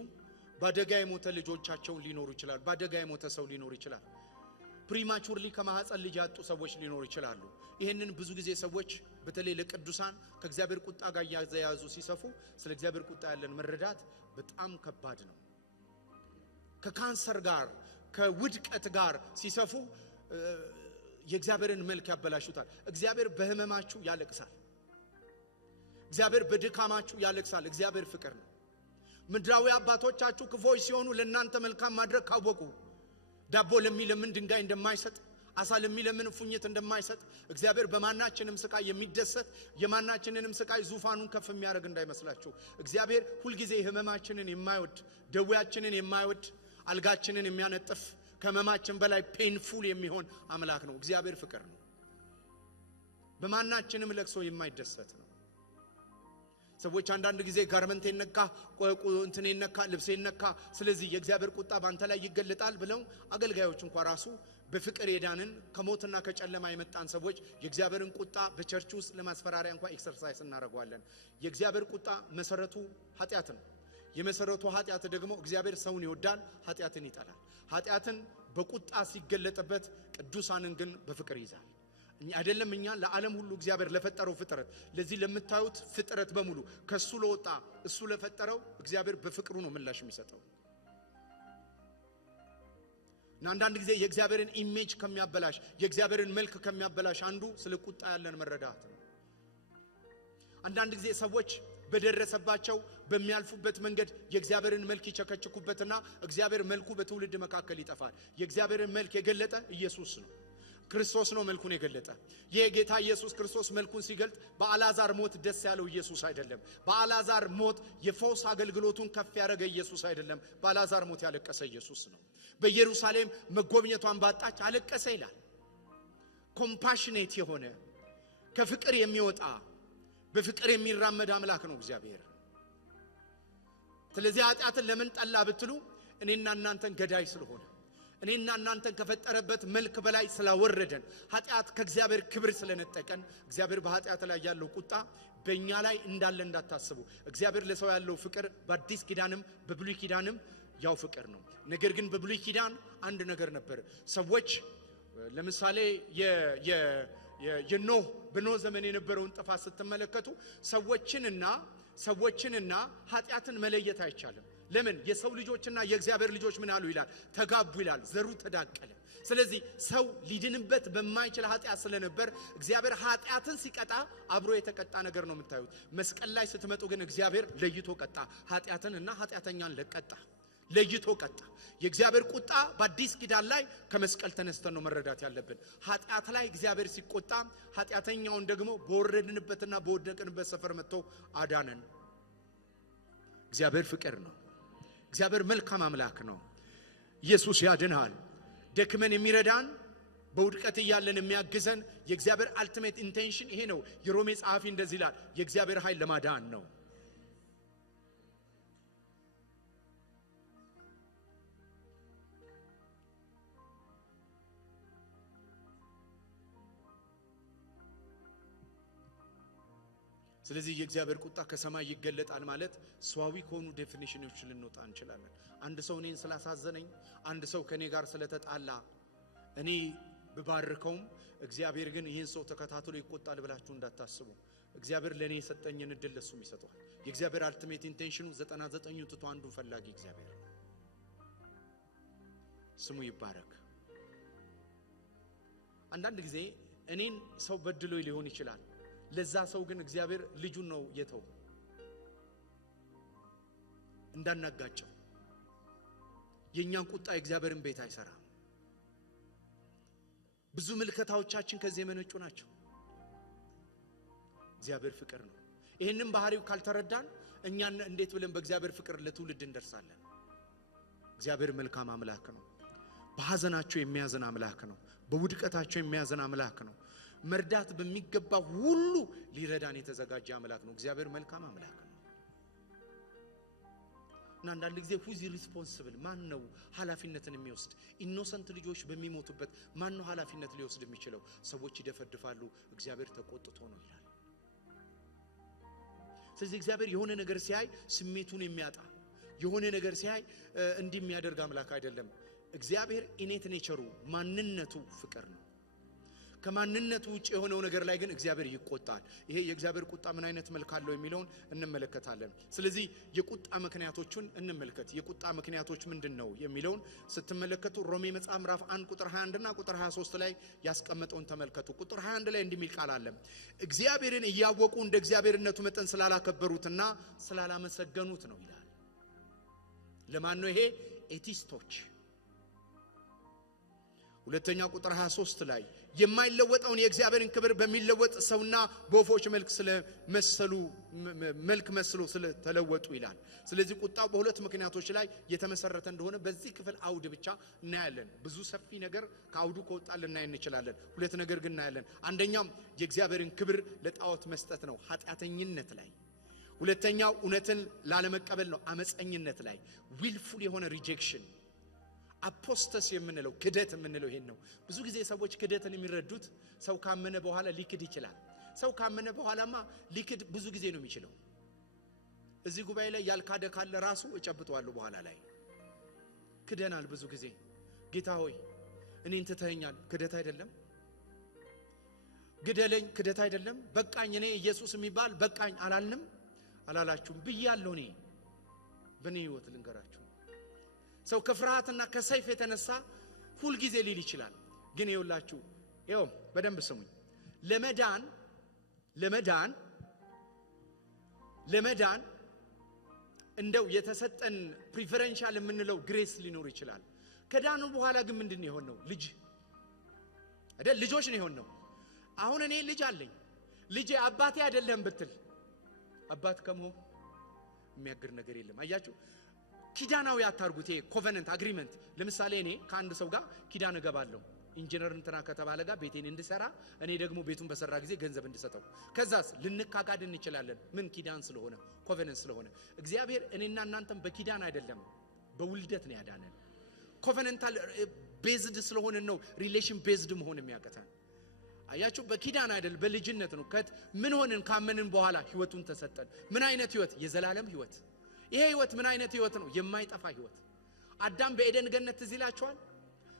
በአደጋ የሞተ ልጆቻቸውን ሊኖሩ ይችላል። በአደጋ የሞተ ሰው ሊኖር ይችላል። ፕሪማቹርሊ ከማህፀን ልጅ ያጡ ሰዎች ሊኖሩ ይችላሉ። ይሄንን ብዙ ጊዜ ሰዎች በተለይ ለቅዱሳን ከእግዚአብሔር ቁጣ ጋር ያያዙ ሲሰፉ ስለ እግዚአብሔር ቁጣ ያለን መረዳት በጣም ከባድ ነው። ከካንሰር ጋር ከውድቀት ጋር ሲሰፉ የእግዚአብሔርን መልክ ያበላሹታል። እግዚአብሔር በህመማችሁ ያለቅሳል። እግዚአብሔር በድካማችሁ ያለቅሳል። እግዚአብሔር ፍቅር ነው። ምድራዊ አባቶቻችሁ ክፎች ሲሆኑ ለእናንተ መልካም ማድረግ ካወቁ ዳቦ ለሚለምን ድንጋይ እንደማይሰጥ፣ አሳ ለሚለምን ፉኝት እንደማይሰጥ እግዚአብሔር በማናችንም ስቃይ የሚደሰት የማናችንንም ስቃይ ዙፋኑን ከፍ የሚያደርግ እንዳይመስላችሁ። እግዚአብሔር ሁልጊዜ ህመማችንን የማይወድ ደዌያችንን የማይወድ አልጋችንን የሚያነጥፍ ከህመማችን በላይ ፔንፉል የሚሆን አምላክ ነው። እግዚአብሔር ፍቅር ነው። በማናችንም ለቅሶ የማይደሰት ነው። ሰዎች አንዳንድ ጊዜ ጋርመንቴ ነካ፣ እንትኔ ነካ፣ ልብሴ ነካ፣ ስለዚህ የእግዚአብሔር ቁጣ ባንተ ላይ ይገለጣል ብለው አገልጋዮች እንኳን ራሱ በፍቅር የዳንን ከሞትና ከጨለማ የመጣን ሰዎች የእግዚአብሔርን ቁጣ በቸርች ውስጥ ለማስፈራሪያ እንኳን ኤክሰርሳይዝ እናደርገዋለን። የእግዚአብሔር ቁጣ መሰረቱ ኃጢአት ነው። የመሰረቱ ኃጢአት ደግሞ እግዚአብሔር ሰውን ይወዳል፣ ኃጢአትን ይጠላል። ኃጢአትን በቁጣ ሲገለጥበት ቅዱሳንን ግን በፍቅር ይዛል። አይደለም እኛ ለዓለም ሁሉ እግዚአብሔር ለፈጠረው ፍጥረት ለዚህ ለምታዩት ፍጥረት በሙሉ ከሱ ለወጣ እሱ ለፈጠረው እግዚአብሔር በፍቅሩ ነው ምላሽ የሚሰጠው። እና አንዳንድ ጊዜ የእግዚአብሔርን ኢሜጅ ከሚያበላሽ የእግዚአብሔርን መልክ ከሚያበላሽ አንዱ ስለ ቁጣ ያለን መረዳት ነው። አንዳንድ ጊዜ ሰዎች በደረሰባቸው በሚያልፉበት መንገድ የእግዚአብሔርን መልክ ይቸከችኩበትና እግዚአብሔር መልኩ በትውልድ መካከል ይጠፋል። የእግዚአብሔርን መልክ የገለጠ ኢየሱስ ነው፣ ክርስቶስ ነው መልኩን የገለጠ። የጌታ ኢየሱስ ክርስቶስ መልኩን ሲገልጥ በአልዓዛር ሞት ደስ ያለው ኢየሱስ አይደለም። በአልዓዛር ሞት የፈውስ አገልግሎቱን ከፍ ያደረገ ኢየሱስ አይደለም። በአልዓዛር ሞት ያለቀሰ ኢየሱስ ነው። በኢየሩሳሌም መጎብኘቷን ባጣች አለቀሰ ይላል። ኮምፓሽኔት የሆነ ከፍቅር የሚወጣ በፍቅር የሚራመድ አምላክ ነው እግዚአብሔር። ስለዚህ ኃጢአትን ለምን ጠላ ብትሉ እኔና እናንተን ገዳይ ስለሆነ፣ እኔና እናንተን ከፈጠረበት መልክ በላይ ስላወረደን፣ ኃጢአት ከእግዚአብሔር ክብር ስለነጠቀን፣ እግዚአብሔር በኃጢአት ላይ ያለው ቁጣ በእኛ ላይ እንዳለ እንዳታስቡ። እግዚአብሔር ለሰው ያለው ፍቅር በአዲስ ኪዳንም በብሉይ ኪዳንም ያው ፍቅር ነው። ነገር ግን በብሉይ ኪዳን አንድ ነገር ነበር። ሰዎች ለምሳሌ የኖህ በኖህ ዘመን የነበረውን ጥፋት ስትመለከቱ ሰዎችንና ኃጢአትን መለየት አይቻልም። ለምን? የሰው ልጆችና የእግዚአብሔር ልጆች ምን አሉ ይላል? ተጋቡ ይላል። ዘሩ ተዳቀለ። ስለዚህ ሰው ሊድንበት በማይችል ኃጢአት ስለነበር እግዚአብሔር ኃጢአትን ሲቀጣ አብሮ የተቀጣ ነገር ነው የምታዩት። መስቀል ላይ ስትመጡ ግን እግዚአብሔር ለይቶ ቀጣ። ኃጢአትንና ኃጢአተኛን ለቀጣ፣ ለይቶ ቀጣ። የእግዚአብሔር ቁጣ በአዲስ ኪዳን ላይ ከመስቀል ተነስተን ነው መረዳት ያለብን። ኃጢአት ላይ እግዚአብሔር ሲቆጣ ኃጢአተኛውን ደግሞ በወረድንበትና በወደቅንበት ሰፈር መጥቶ አዳነን። እግዚአብሔር ፍቅር ነው። እግዚአብሔር መልካም አምላክ ነው። ኢየሱስ ያድናል። ደክመን የሚረዳን፣ በውድቀት እያለን የሚያግዘን የእግዚአብሔር አልቲሜት ኢንቴንሽን ይሄ ነው። የሮሜ ጸሐፊ እንደዚህ ይላል፣ የእግዚአብሔር ኃይል ለማዳን ነው። ስለዚህ የእግዚአብሔር ቁጣ ከሰማይ ይገለጣል ማለት ሰዋዊ ከሆኑ ዴፊኒሽኖች ልንወጣ እንችላለን። አንድ ሰው እኔን ስላሳዘነኝ፣ አንድ ሰው ከኔ ጋር ስለተጣላ እኔ ብባርከውም እግዚአብሔር ግን ይህን ሰው ተከታትሎ ይቆጣል ብላችሁ እንዳታስቡ። እግዚአብሔር ለኔ የሰጠኝን እድል ለሱም ይሰጠዋል። የእግዚአብሔር አልቲሜት ኢንቴንሽኑ 99ኙ ትቶ አንዱን ፈላጊ እግዚአብሔር ነው። ስሙ ይባረክ። አንዳንድ ጊዜ እኔን ሰው በድሎ ሊሆን ይችላል። ለዛ ሰው ግን እግዚአብሔር ልጁን ነው የተው እንዳናጋጨው። የኛን ቁጣ እግዚአብሔርን ቤት አይሰራም። ብዙ ምልከታዎቻችን ከዚህ የመነጩ ናቸው። እግዚአብሔር ፍቅር ነው። ይሄንን ባህሪው ካልተረዳን እኛን እንዴት ብለን በእግዚአብሔር ፍቅር ለትውልድ እንደርሳለን? እግዚአብሔር መልካም አምላክ ነው። በሐዘናቸው የሚያዝን አምላክ ነው። በውድቀታቸው የሚያዝን አምላክ ነው። መርዳት በሚገባ ሁሉ ሊረዳን የተዘጋጀ አምላክ ነው። እግዚአብሔር መልካም አምላክ ነው። እና አንዳንድ ጊዜ ሁዚ ሪስፖንሲብል ማን ነው ኃላፊነትን የሚወስድ? ኢኖሰንት ልጆች በሚሞቱበት ማን ነው ኃላፊነት ሊወስድ የሚችለው? ሰዎች ይደፈድፋሉ፣ እግዚአብሔር ተቆጥቶ ነው ይላል። ስለዚህ እግዚአብሔር የሆነ ነገር ሲያይ ስሜቱን የሚያጣ የሆነ ነገር ሲያይ እንዲህ የሚያደርግ አምላክ አይደለም። እግዚአብሔር ኢኔት ኔቸሩ ማንነቱ ፍቅር ነው። ከማንነቱ ውጭ የሆነው ነገር ላይ ግን እግዚአብሔር ይቆጣል። ይሄ የእግዚአብሔር ቁጣ ምን አይነት መልክ አለው የሚለውን እንመለከታለን። ስለዚህ የቁጣ ምክንያቶቹን እንመልከት። የቁጣ ምክንያቶች ምንድነው የሚለውን ስትመለከቱ ሮሜ መጽሐፍ ምዕራፍ 1 ቁጥር 21 እና ቁጥር 23 ላይ ያስቀመጠውን ተመልከቱ። ቁጥር 21 ላይ እንዲህ የሚል ቃል አለ። እግዚአብሔርን እያወቁ እንደ እግዚአብሔርነቱ መጠን ስላላከበሩትና ስላላመሰገኑት ነው ይላል። ለማን ነው ይሄ? ኤቲስቶች። ሁለተኛ ቁጥር 23 ላይ የማይለወጠውን የእግዚአብሔርን ክብር በሚለወጥ ሰውና በወፎች መልክ መስሎ ስለተለወጡ ይላል። ስለዚህ ቁጣው በሁለት ምክንያቶች ላይ የተመሰረተ እንደሆነ በዚህ ክፍል አውድ ብቻ እናያለን። ብዙ ሰፊ ነገር ከአውዱ ከወጣ ልናይ እንችላለን። ሁለት ነገር ግን እናያለን። አንደኛው የእግዚአብሔርን ክብር ለጣዖት መስጠት ነው፣ ኃጢአተኝነት ላይ። ሁለተኛው እውነትን ላለመቀበል ነው፣ አመፀኝነት ላይ። ዊልፉል የሆነ ሪጀክሽን፣ አፖስተስ የምንለው ክደት የምንለው ይሄን ነው። ብዙ ጊዜ ሰዎች ክደትን የሚረዱት ሰው ካመነ በኋላ ሊክድ ይችላል። ሰው ካመነ በኋላማ ሊክድ ብዙ ጊዜ ነው የሚችለው። እዚህ ጉባኤ ላይ ያልካደ ካለ ራሱ እጨብጠዋለሁ በኋላ ላይ። ክደናል ብዙ ጊዜ። ጌታ ሆይ እኔን ትተኸኛል፣ ክደት አይደለም? ግደለኝ፣ ክደት አይደለም? በቃኝ፣ እኔ ኢየሱስ የሚባል በቃኝ አላልንም? አላላችሁም? ብያለሁ። እኔ በእኔ ህይወት ልንገራችሁ፣ ሰው ከፍርሃትና ከሰይፍ የተነሳ ሁል ጊዜ ሊል ይችላል። ግን ይኸውላችሁ፣ ይኸው በደንብ ስሙኝ። ለመዳን ለመዳን እንደው የተሰጠን ፕሪፈረንሻል የምንለው ግሬስ ሊኖር ይችላል። ከዳኑ በኋላ ግን ምንድነው የሆነው? ልጅ አይደል? ልጆች ነው የሆነው። አሁን እኔ ልጅ አለኝ። ልጅ አባቴ አይደለም ብትል አባት ከመሆን የሚያግር ነገር የለም። አያችሁ፣ ኪዳናዊ አታርጉት። ይሄ ኮቨነንት አግሪመንት። ለምሳሌ እኔ ከአንድ ሰው ጋር ኪዳን እገባለሁ። ኢንጂነር እንትና ከተባለ ጋር ቤቴን እንድሰራ፣ እኔ ደግሞ ቤቱን በሰራ ጊዜ ገንዘብ እንድሰጠው። ከዛስ ልንካካድ እንችላለን። ምን? ኪዳን ስለሆነ፣ ኮቨነንት ስለሆነ። እግዚአብሔር እኔና እናንተም በኪዳን አይደለም በውልደት ነው ያዳነን። ኮቨነንታል ቤዝድ ስለሆነ ነው ሪሌሽን ቤዝድ መሆን የሚያቀታን። አያችሁ፣ በኪዳን አይደል በልጅነት ነው። ምን ሆነን ካመንን በኋላ ህይወቱን ተሰጠን። ምን አይነት ህይወት? የዘላለም ህይወት። ይሄ ህይወት ምን አይነት ህይወት ነው? የማይጠፋ ህይወት። አዳም በኤደን ገነት ትዝ ይላችኋል?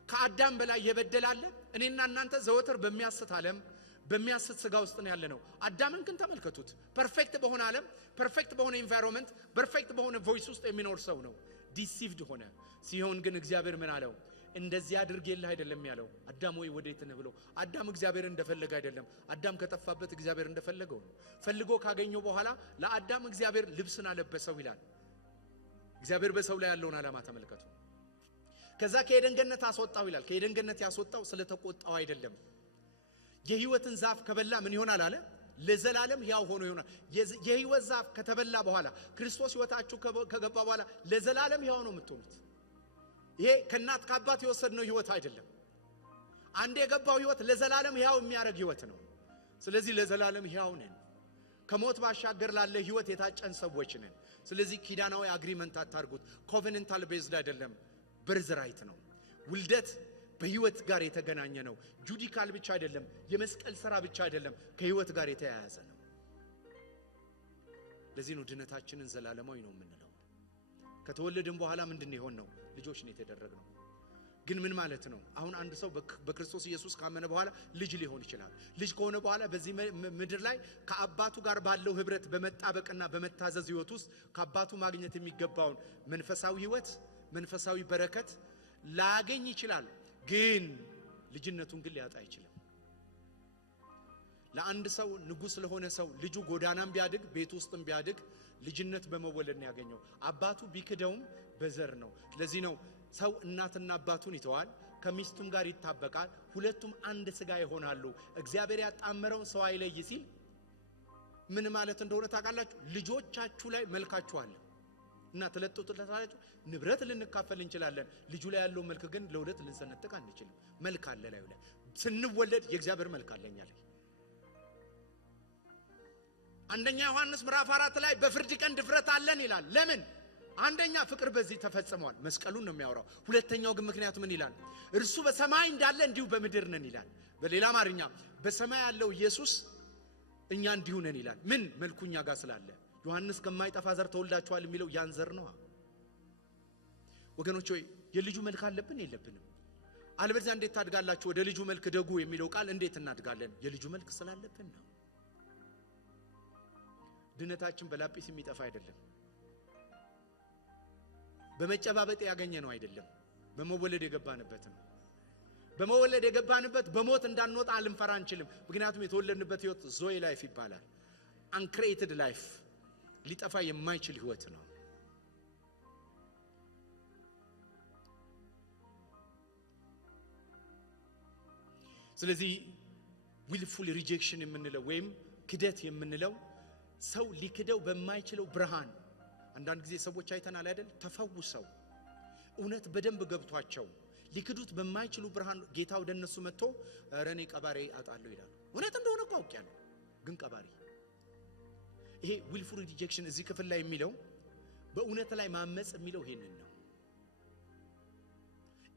ከአዳም በላይ የበደላለ። እኔና እናንተ ዘወትር በሚያስት ዓለም በሚያስት ስጋ ውስጥ ነው ያለነው። አዳምን ግን ተመልከቱት። ፐርፌክት በሆነ ዓለም፣ ፐርፌክት በሆነ ኢንቫይሮንመንት፣ ፐርፌክት በሆነ ቮይስ ውስጥ የሚኖር ሰው ነው። ዲሲቭድ ሆነ። ሲሆን ግን እግዚአብሔር ምን አለው? እንደዚህ አድርጌልህ አይደለም ያለው። አዳም ወይ ወዴት ነህ ብሎ። አዳም እግዚአብሔር እንደፈለገ አይደለም። አዳም ከጠፋበት እግዚአብሔር እንደፈለገው ነው። ፈልጎ ካገኘው በኋላ ለአዳም እግዚአብሔር ልብስን አለበሰው ይላል። እግዚአብሔር በሰው ላይ ያለውን ዓላማ ተመልከቱ። ከዛ ከኤደን ገነት አስወጣው ይላል። ከኤደን ገነት ያስወጣው ስለተቆጣው አይደለም። የህይወትን ዛፍ ከበላ ምን ይሆናል አለ? ለዘላለም ሕያው ሆኖ ይሆናል። የህይወት ዛፍ ከተበላ በኋላ ክርስቶስ ህይወታችሁ ከገባ በኋላ ለዘላለም ሕያው ነው የምትሆኑት። ይሄ ከእናት ከአባት የወሰድነው ህይወት አይደለም። አንዴ የገባው ህይወት ለዘላለም ሕያው የሚያደርግ ህይወት ነው። ስለዚህ ለዘላለም ሕያው ነን። ከሞት ባሻገር ላለ ህይወት የታጨን ሰዎች ነን። ስለዚህ ኪዳናዊ አግሪመንት አታርጉት። ኮቨነንታል ቤዝድ አይደለም፣ በርዝ ራይት ነው። ውልደት በህይወት ጋር የተገናኘ ነው። ጁዲካል ብቻ አይደለም፣ የመስቀል ሥራ ብቻ አይደለም፣ ከህይወት ጋር የተያያዘ ነው። ለዚህ ነው ድነታችንን ዘላለማዊ ነው የምንለው። ከተወለድን በኋላ ምንድነው የሆነው? ልጆች ነው የተደረግነው። ግን ምን ማለት ነው? አሁን አንድ ሰው በክርስቶስ ኢየሱስ ካመነ በኋላ ልጅ ሊሆን ይችላል። ልጅ ከሆነ በኋላ በዚህ ምድር ላይ ከአባቱ ጋር ባለው ህብረት በመጣበቅና በመታዘዝ ህይወት ውስጥ ከአባቱ ማግኘት የሚገባውን መንፈሳዊ ህይወት፣ መንፈሳዊ በረከት ላያገኝ ይችላል። ግን ልጅነቱን ግን ሊያጣ አይችልም። ለአንድ ሰው ንጉስ ለሆነ ሰው ልጁ ጎዳናም ቢያድግ ቤት ውስጥም ቢያድግ ልጅነት በመወለድ ነው ያገኘው። አባቱ ቢክደውም በዘር ነው። ለዚህ ነው ሰው እናትና አባቱን ይተዋል፣ ከሚስቱም ጋር ይታበቃል፣ ሁለቱም አንድ ስጋ ይሆናሉ። እግዚአብሔር ያጣመረውን ሰው አይለይ ሲል ምን ማለት እንደሆነ ታውቃላችሁ? ልጆቻችሁ ላይ መልካችሁ አለ እና ተለጥጦላችሁ ንብረት ልንካፈል እንችላለን። ልጁ ላይ ያለው መልክ ግን ለሁለት ልንሰነጥቅ አንችልም። መልክ አለ ላይ ላይ ስንወለድ የእግዚአብሔር መልክ አለኛ ላይ። አንደኛ ዮሐንስ ምዕራፍ 4 ላይ በፍርድ ቀን ድፍረት አለን ይላል። ለምን? አንደኛ ፍቅር በዚህ ተፈጽሟል። መስቀሉን ነው የሚያወራው። ሁለተኛው ግን ምክንያቱ ምን ይላል? እርሱ በሰማይ እንዳለ እንዲሁ በምድር ነን ይላል። በሌላ አማርኛ በሰማይ ያለው ኢየሱስ እኛ እንዲሁ ነን ይላል። ምን? መልኩኛ ጋር ስላለ። ዮሐንስ ከማይጠፋ ዘር ተወልዳችኋል የሚለው ያን ዘር ነው። ወገኖች ሆይ የልጁ መልክ አለብን የለብንም? አለበለዚያ እንዴት ታድጋላችሁ? ወደ ልጁ መልክ ደጉ የሚለው ቃል እንዴት እናድጋለን? የልጁ መልክ ስላለብን ነው። ድነታችን በላጲስ የሚጠፋ አይደለም። በመጨባበጥ ያገኘ ነው አይደለም። በመወለድ የገባንበት ነው። በመወለድ የገባንበት በሞት እንዳንወጣ ልንፈራ አንችልም። ምክንያቱም የተወለድንበት ህይወት ዞይ ላይፍ ይባላል። አንክሬትድ ላይፍ፣ ሊጠፋ የማይችል ህይወት ነው። ስለዚህ ዊልፉል ሪጀክሽን የምንለው ወይም ክደት የምንለው ሰው ሊክደው በማይችለው ብርሃን። አንዳንድ ጊዜ ሰዎች አይተናል አይደል? ተፈውሰው እውነት በደንብ ገብቷቸው ሊክዱት በማይችሉ ብርሃን ጌታ ወደ እነሱ መጥቶ ረኔ ቀባሪ አጣለው ይላሉ። እውነት እንደሆነ አውቃለሁ፣ ግን ቀባሪ። ይሄ ዊልፉል ሪጀክሽን እዚህ ክፍል ላይ የሚለው በእውነት ላይ ማመጽ የሚለው ይሄንን ነው።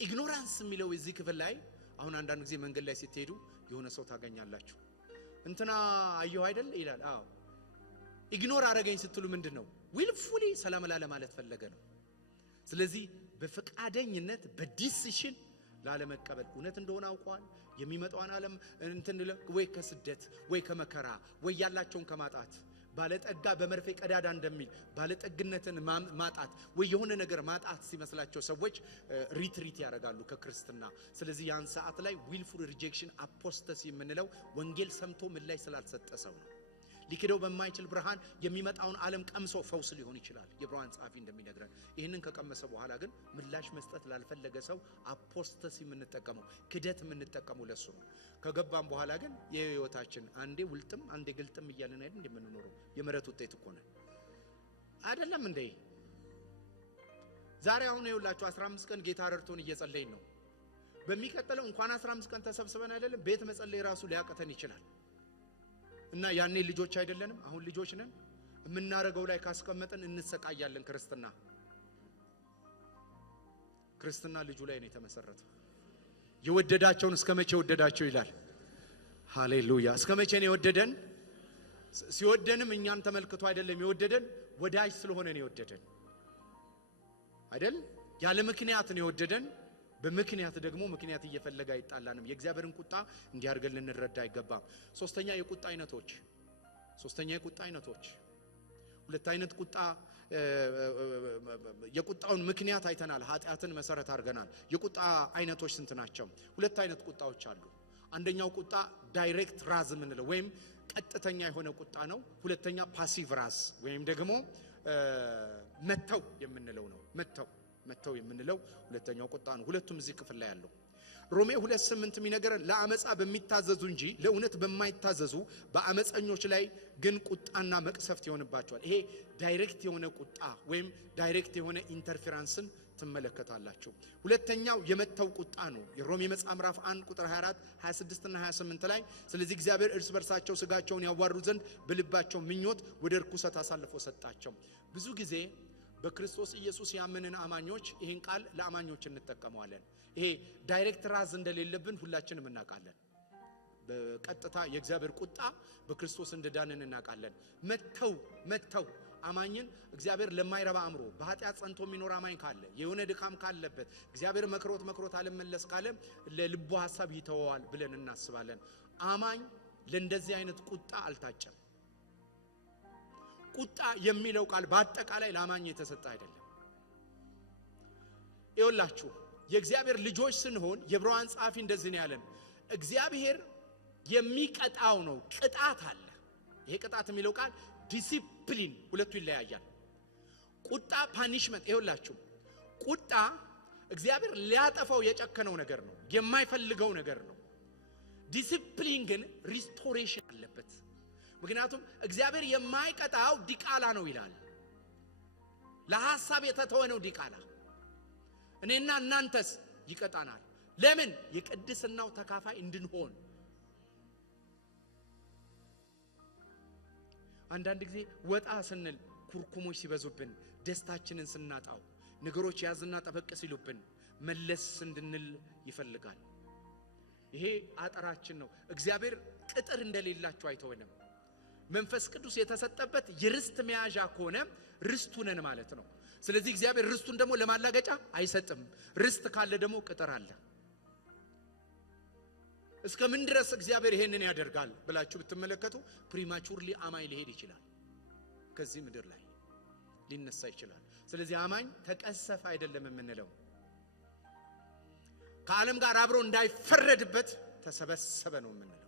ኢግኖራንስ የሚለው እዚህ ክፍል ላይ አሁን አንዳንድ ጊዜ መንገድ ላይ ስትሄዱ የሆነ ሰው ታገኛላችሁ። እንትና አየሁ አይደል ይላል። አዎ ኢግኖር አረገኝ ስትሉ ምንድነው? ዊልፉሊ ሰላም ላለ ማለት ፈለገ ነው። ስለዚህ በፈቃደኝነት በዲሲሽን ላለመቀበል እውነት እንደሆነ አውቀዋል። የሚመጣውን ዓለም እንትን ወይ ከስደት ወይ ከመከራ ወይ ያላቸውን ከማጣት ባለጠጋ በመርፌ ቀዳዳ እንደሚል ባለጠግነትን ማጣት ወይ የሆነ ነገር ማጣት ሲመስላቸው ሰዎች ሪትሪት ያደርጋሉ ከክርስትና። ስለዚህ ያን ሰዓት ላይ ዊልፉል ሪጀክሽን አፖስተሲ የምንለው ወንጌል ሰምቶ ምላሽ ስላልሰጠ ሰው ነው። ሊክደው በማይችል ብርሃን የሚመጣውን ዓለም ቀምሶ ፈውስ ሊሆን ይችላል። የዕብራውያን ጸሐፊ እንደሚነግረን ይህንን ከቀመሰ በኋላ ግን ምላሽ መስጠት ላልፈለገ ሰው አፖስተሲ የምንጠቀመው ክደት የምንጠቀመው ለሱ ነው። ከገባም በኋላ ግን የህይወታችን አንዴ ውልጥም አንዴ ግልጥም እያልን አይደል እንደምንኖረው የምሕረት ውጤት እኮ ነው አይደለም እንዴ? ዛሬ አሁን ይኸውላችሁ 15 ቀን ጌታ ረድቶን እየጸለይን ነው። በሚቀጥለው እንኳን 15 ቀን ተሰብስበን አይደለም ቤት መጸለይ ራሱ ሊያቀተን ይችላል። እና ያኔ ልጆች አይደለንም? አሁን ልጆች ነን። የምናረገው ላይ ካስቀመጠን እንሰቃያለን። ክርስትና ልጁ ላይ ነው የተመሰረተው። የወደዳቸውን እስከመቼ ወደዳቸው ይላል። ሃሌሉያ! እስከመቼ ነው የወደደን? ሲወደንም እኛን ተመልክቶ አይደለም የወደደን፣ ወዳጅ ስለሆነ ነው የወደደን አይደል? ያለ ምክንያት ነው የወደደን። በምክንያት ደግሞ ምክንያት እየፈለገ አይጣላንም። የእግዚአብሔርን ቁጣ እንዲያርገን ልንረዳ አይገባም። ሶስተኛ የቁጣ አይነቶች ሁለት አይነት ቁጣ የቁጣውን ምክንያት አይተናል። ኃጢአትን መሰረት አድርገናል። የቁጣ አይነቶች ስንት ናቸው? ሁለት አይነት ቁጣዎች አሉ። አንደኛው ቁጣ ዳይሬክት ራዝ የምንለው ወይም ቀጥተኛ የሆነ ቁጣ ነው። ሁለተኛ ፓሲቭ ራዝ ወይም ደግሞ መተው የምንለው ነው። መተው የምንለው ሁለተኛው ቁጣ ነው። ሁለቱም እዚህ ክፍል ላይ ያለው ሮሜ 2:8 የሚነገረን ለአመጻ በሚታዘዙ እንጂ ለእውነት በማይታዘዙ በአመፀኞች ላይ ግን ቁጣና መቅሰፍት ይሆንባቸዋል። ይሄ ዳይሬክት የሆነ ቁጣ ወይም ዳይሬክት የሆነ ኢንተርፌረንስን ትመለከታላችሁ። ሁለተኛው የመተው ቁጣ ነው። የሮሜ መጽሐፍ ምዕራፍ 1 ቁጥር 24 26 እና 28 ላይ ስለዚህ እግዚአብሔር እርስ በርሳቸው ስጋቸውን ያዋሩ ዘንድ በልባቸው ምኞት ወደ ርኩሰት አሳልፎ ሰጣቸው። ብዙ ጊዜ በክርስቶስ ኢየሱስ ያመንን አማኞች ይሄን ቃል ለአማኞች እንጠቀመዋለን። ይሄ ዳይሬክት ራዝ እንደሌለብን ሁላችንም እናውቃለን። በቀጥታ የእግዚአብሔር ቁጣ በክርስቶስ እንደዳንን እናውቃለን። መተው አማኝን እግዚአብሔር ለማይረባ አምሮ በኃጢአት ጸንቶ የሚኖር አማኝ ካለ የሆነ ድካም ካለበት እግዚአብሔር መክሮት አልመለስ ካለ ለልቡ ሐሳብ ይተወዋል ብለን እናስባለን። አማኝ ለእንደዚህ አይነት ቁጣ አልታጨም። ቁጣ የሚለው ቃል በአጠቃላይ ለአማኝ የተሰጠ አይደለም። ይኸውላችሁ የእግዚአብሔር ልጆች ስንሆን የዕብራውያን ጸሐፊ እንደዚህ ነው ያለን። እግዚአብሔር የሚቀጣው ነው። ቅጣት አለ። ይሄ ቅጣት የሚለው ቃል ዲሲፕሊን፣ ሁለቱ ይለያያል። ቁጣ ፓኒሽመንት። ይኸውላችሁ ቁጣ እግዚአብሔር ሊያጠፋው የጨከነው ነገር ነው፣ የማይፈልገው ነገር ነው። ዲሲፕሊን ግን ሪስቶሬሽን አለበት። ምክንያቱም እግዚአብሔር የማይቀጣው ዲቃላ ነው ይላል። ለሐሳብ የተተወ ነው ዲቃላ። እኔና እናንተስ ይቀጣናል። ለምን? የቅድስናው ተካፋይ እንድንሆን። አንዳንድ ጊዜ ወጣ ስንል ኩርኩሞች ሲበዙብን፣ ደስታችንን ስናጣው፣ ነገሮች ያዝና ጠበቅ ሲሉብን መለስ እንድንል ይፈልጋል። ይሄ አጠራችን ነው። እግዚአብሔር ቅጥር እንደሌላችሁ አይተወንም። መንፈስ ቅዱስ የተሰጠበት የርስት መያዣ ከሆነ ርስቱ ነን ማለት ነው። ስለዚህ እግዚአብሔር ርስቱን ደግሞ ለማላገጫ አይሰጥም። ርስት ካለ ደግሞ ቅጥር አለ። እስከ ምን ድረስ እግዚአብሔር ይሄንን ያደርጋል ብላችሁ ብትመለከቱ ፕሪማቹርሊ አማኝ ሊሄድ ይችላል። ከዚህ ምድር ላይ ሊነሳ ይችላል። ስለዚህ አማኝ ተቀሰፈ አይደለም የምንለው፣ ከዓለም ጋር አብሮ እንዳይፈረድበት ተሰበሰበ ነው የምንለው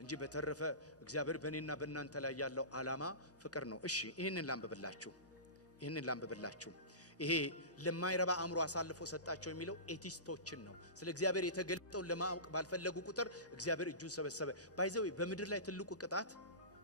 እንጂ በተረፈ እግዚአብሔር በእኔና በእናንተ ላይ ያለው ዓላማ ፍቅር ነው። እሺ ይህንን ላንብብላችሁ። ይሄ ለማይረባ አእምሮ አሳልፎ ሰጣቸው የሚለው ኤቲስቶችን ነው። ስለ እግዚአብሔር የተገለጠውን ለማወቅ ባልፈለጉ ቁጥር እግዚአብሔር እጁን ሰበሰበ። ባይዘው በምድር ላይ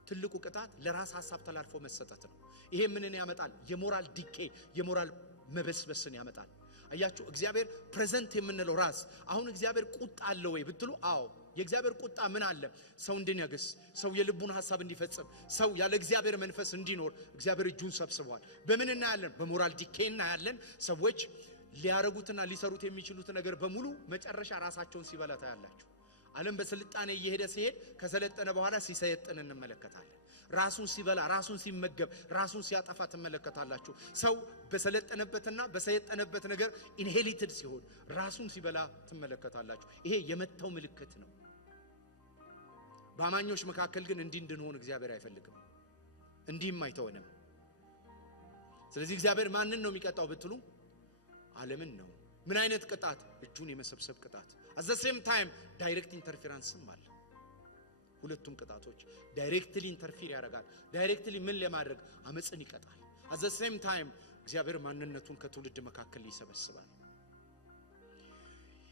ትልቁ ቅጣት ለራስ ሐሳብ ተላልፎ መሰጠት ነው። ይሄ ምንን ያመጣል? የሞራል ዲኬ፣ የሞራል መበስበስን ያመጣል። አያችሁ እግዚአብሔር ፕሬዘንት የምንለው ራስ። አሁን እግዚአብሔር ቁጣ አለ ወይ ብትሉ፣ አዎ የእግዚአብሔር ቁጣ ምን አለ? ሰው እንዲነግስ፣ ሰው የልቡን ሐሳብ እንዲፈጽም፣ ሰው ያለ እግዚአብሔር መንፈስ እንዲኖር እግዚአብሔር እጁን ሰብስቧል። በምን እናያለን? በሞራል ዲኬ እናያለን። ሰዎች ሊያረጉትና ሊሰሩት የሚችሉት ነገር በሙሉ መጨረሻ ራሳቸውን ሲበላ ታያላችሁ። ዓለም በስልጣኔ እየሄደ ሲሄድ ከሰለጠነ በኋላ ሲሰየጥን እንመለከታለን። ራሱን ሲበላ፣ ራሱን ሲመገብ፣ ራሱን ሲያጠፋ ትመለከታላችሁ። ሰው በሰለጠነበትና በሰየጠነበት ነገር ኢንሄሊትድ ሲሆን ራሱን ሲበላ ትመለከታላችሁ። ይሄ የመተው ምልክት ነው። በአማኞች መካከል ግን እንዲህ እንድንሆን እግዚአብሔር አይፈልግም። እንዲህም አይተወንም። ስለዚህ እግዚአብሔር ማንን ነው የሚቀጣው ብትሉ፣ ዓለምን ነው። ምን አይነት ቅጣት? እጁን የመሰብሰብ ቅጣት። at the same time ዳይሬክት ኢንተርፌረንስም አለ። ሁለቱም ቅጣቶች ዳይሬክትሊ ኢንተርፊር ያደርጋል። ዳይሬክትሊ ምን ለማድረግ አመጽን ይቀጣል። at the same time እግዚአብሔር ማንነቱን ከትውልድ መካከል ይሰበስባል።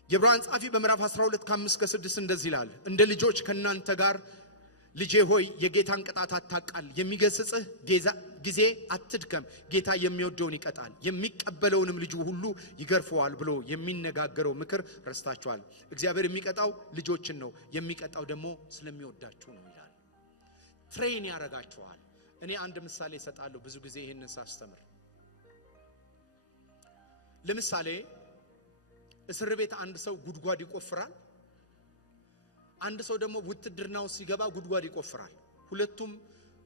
የዕብራውያን ጻፊ በምዕራፍ 12 ከ5 ከ6 እንደዚህ ይላል፣ እንደ ልጆች ከናንተ ጋር ልጄ ሆይ የጌታን ቅጣት አታቃል፣ የሚገስጽህ ጊዜ አትድከም፣ ጌታ የሚወደውን ይቀጣል፣ የሚቀበለውንም ልጁ ሁሉ ይገርፈዋል ብሎ የሚነጋገረው ምክር ረስታችኋል። እግዚአብሔር የሚቀጣው ልጆችን ነው፣ የሚቀጣው ደግሞ ስለሚወዳችሁ ነው ይላል። ትሬን ያረጋችኋል። እኔ አንድ ምሳሌ እሰጣለሁ ብዙ ጊዜ ይሄንን ሳስተምር። ለምሳሌ እስር ቤት አንድ ሰው ጉድጓድ ይቆፍራል፣ አንድ ሰው ደግሞ ውትድርናው ሲገባ ጉድጓድ ይቆፍራል። ሁለቱም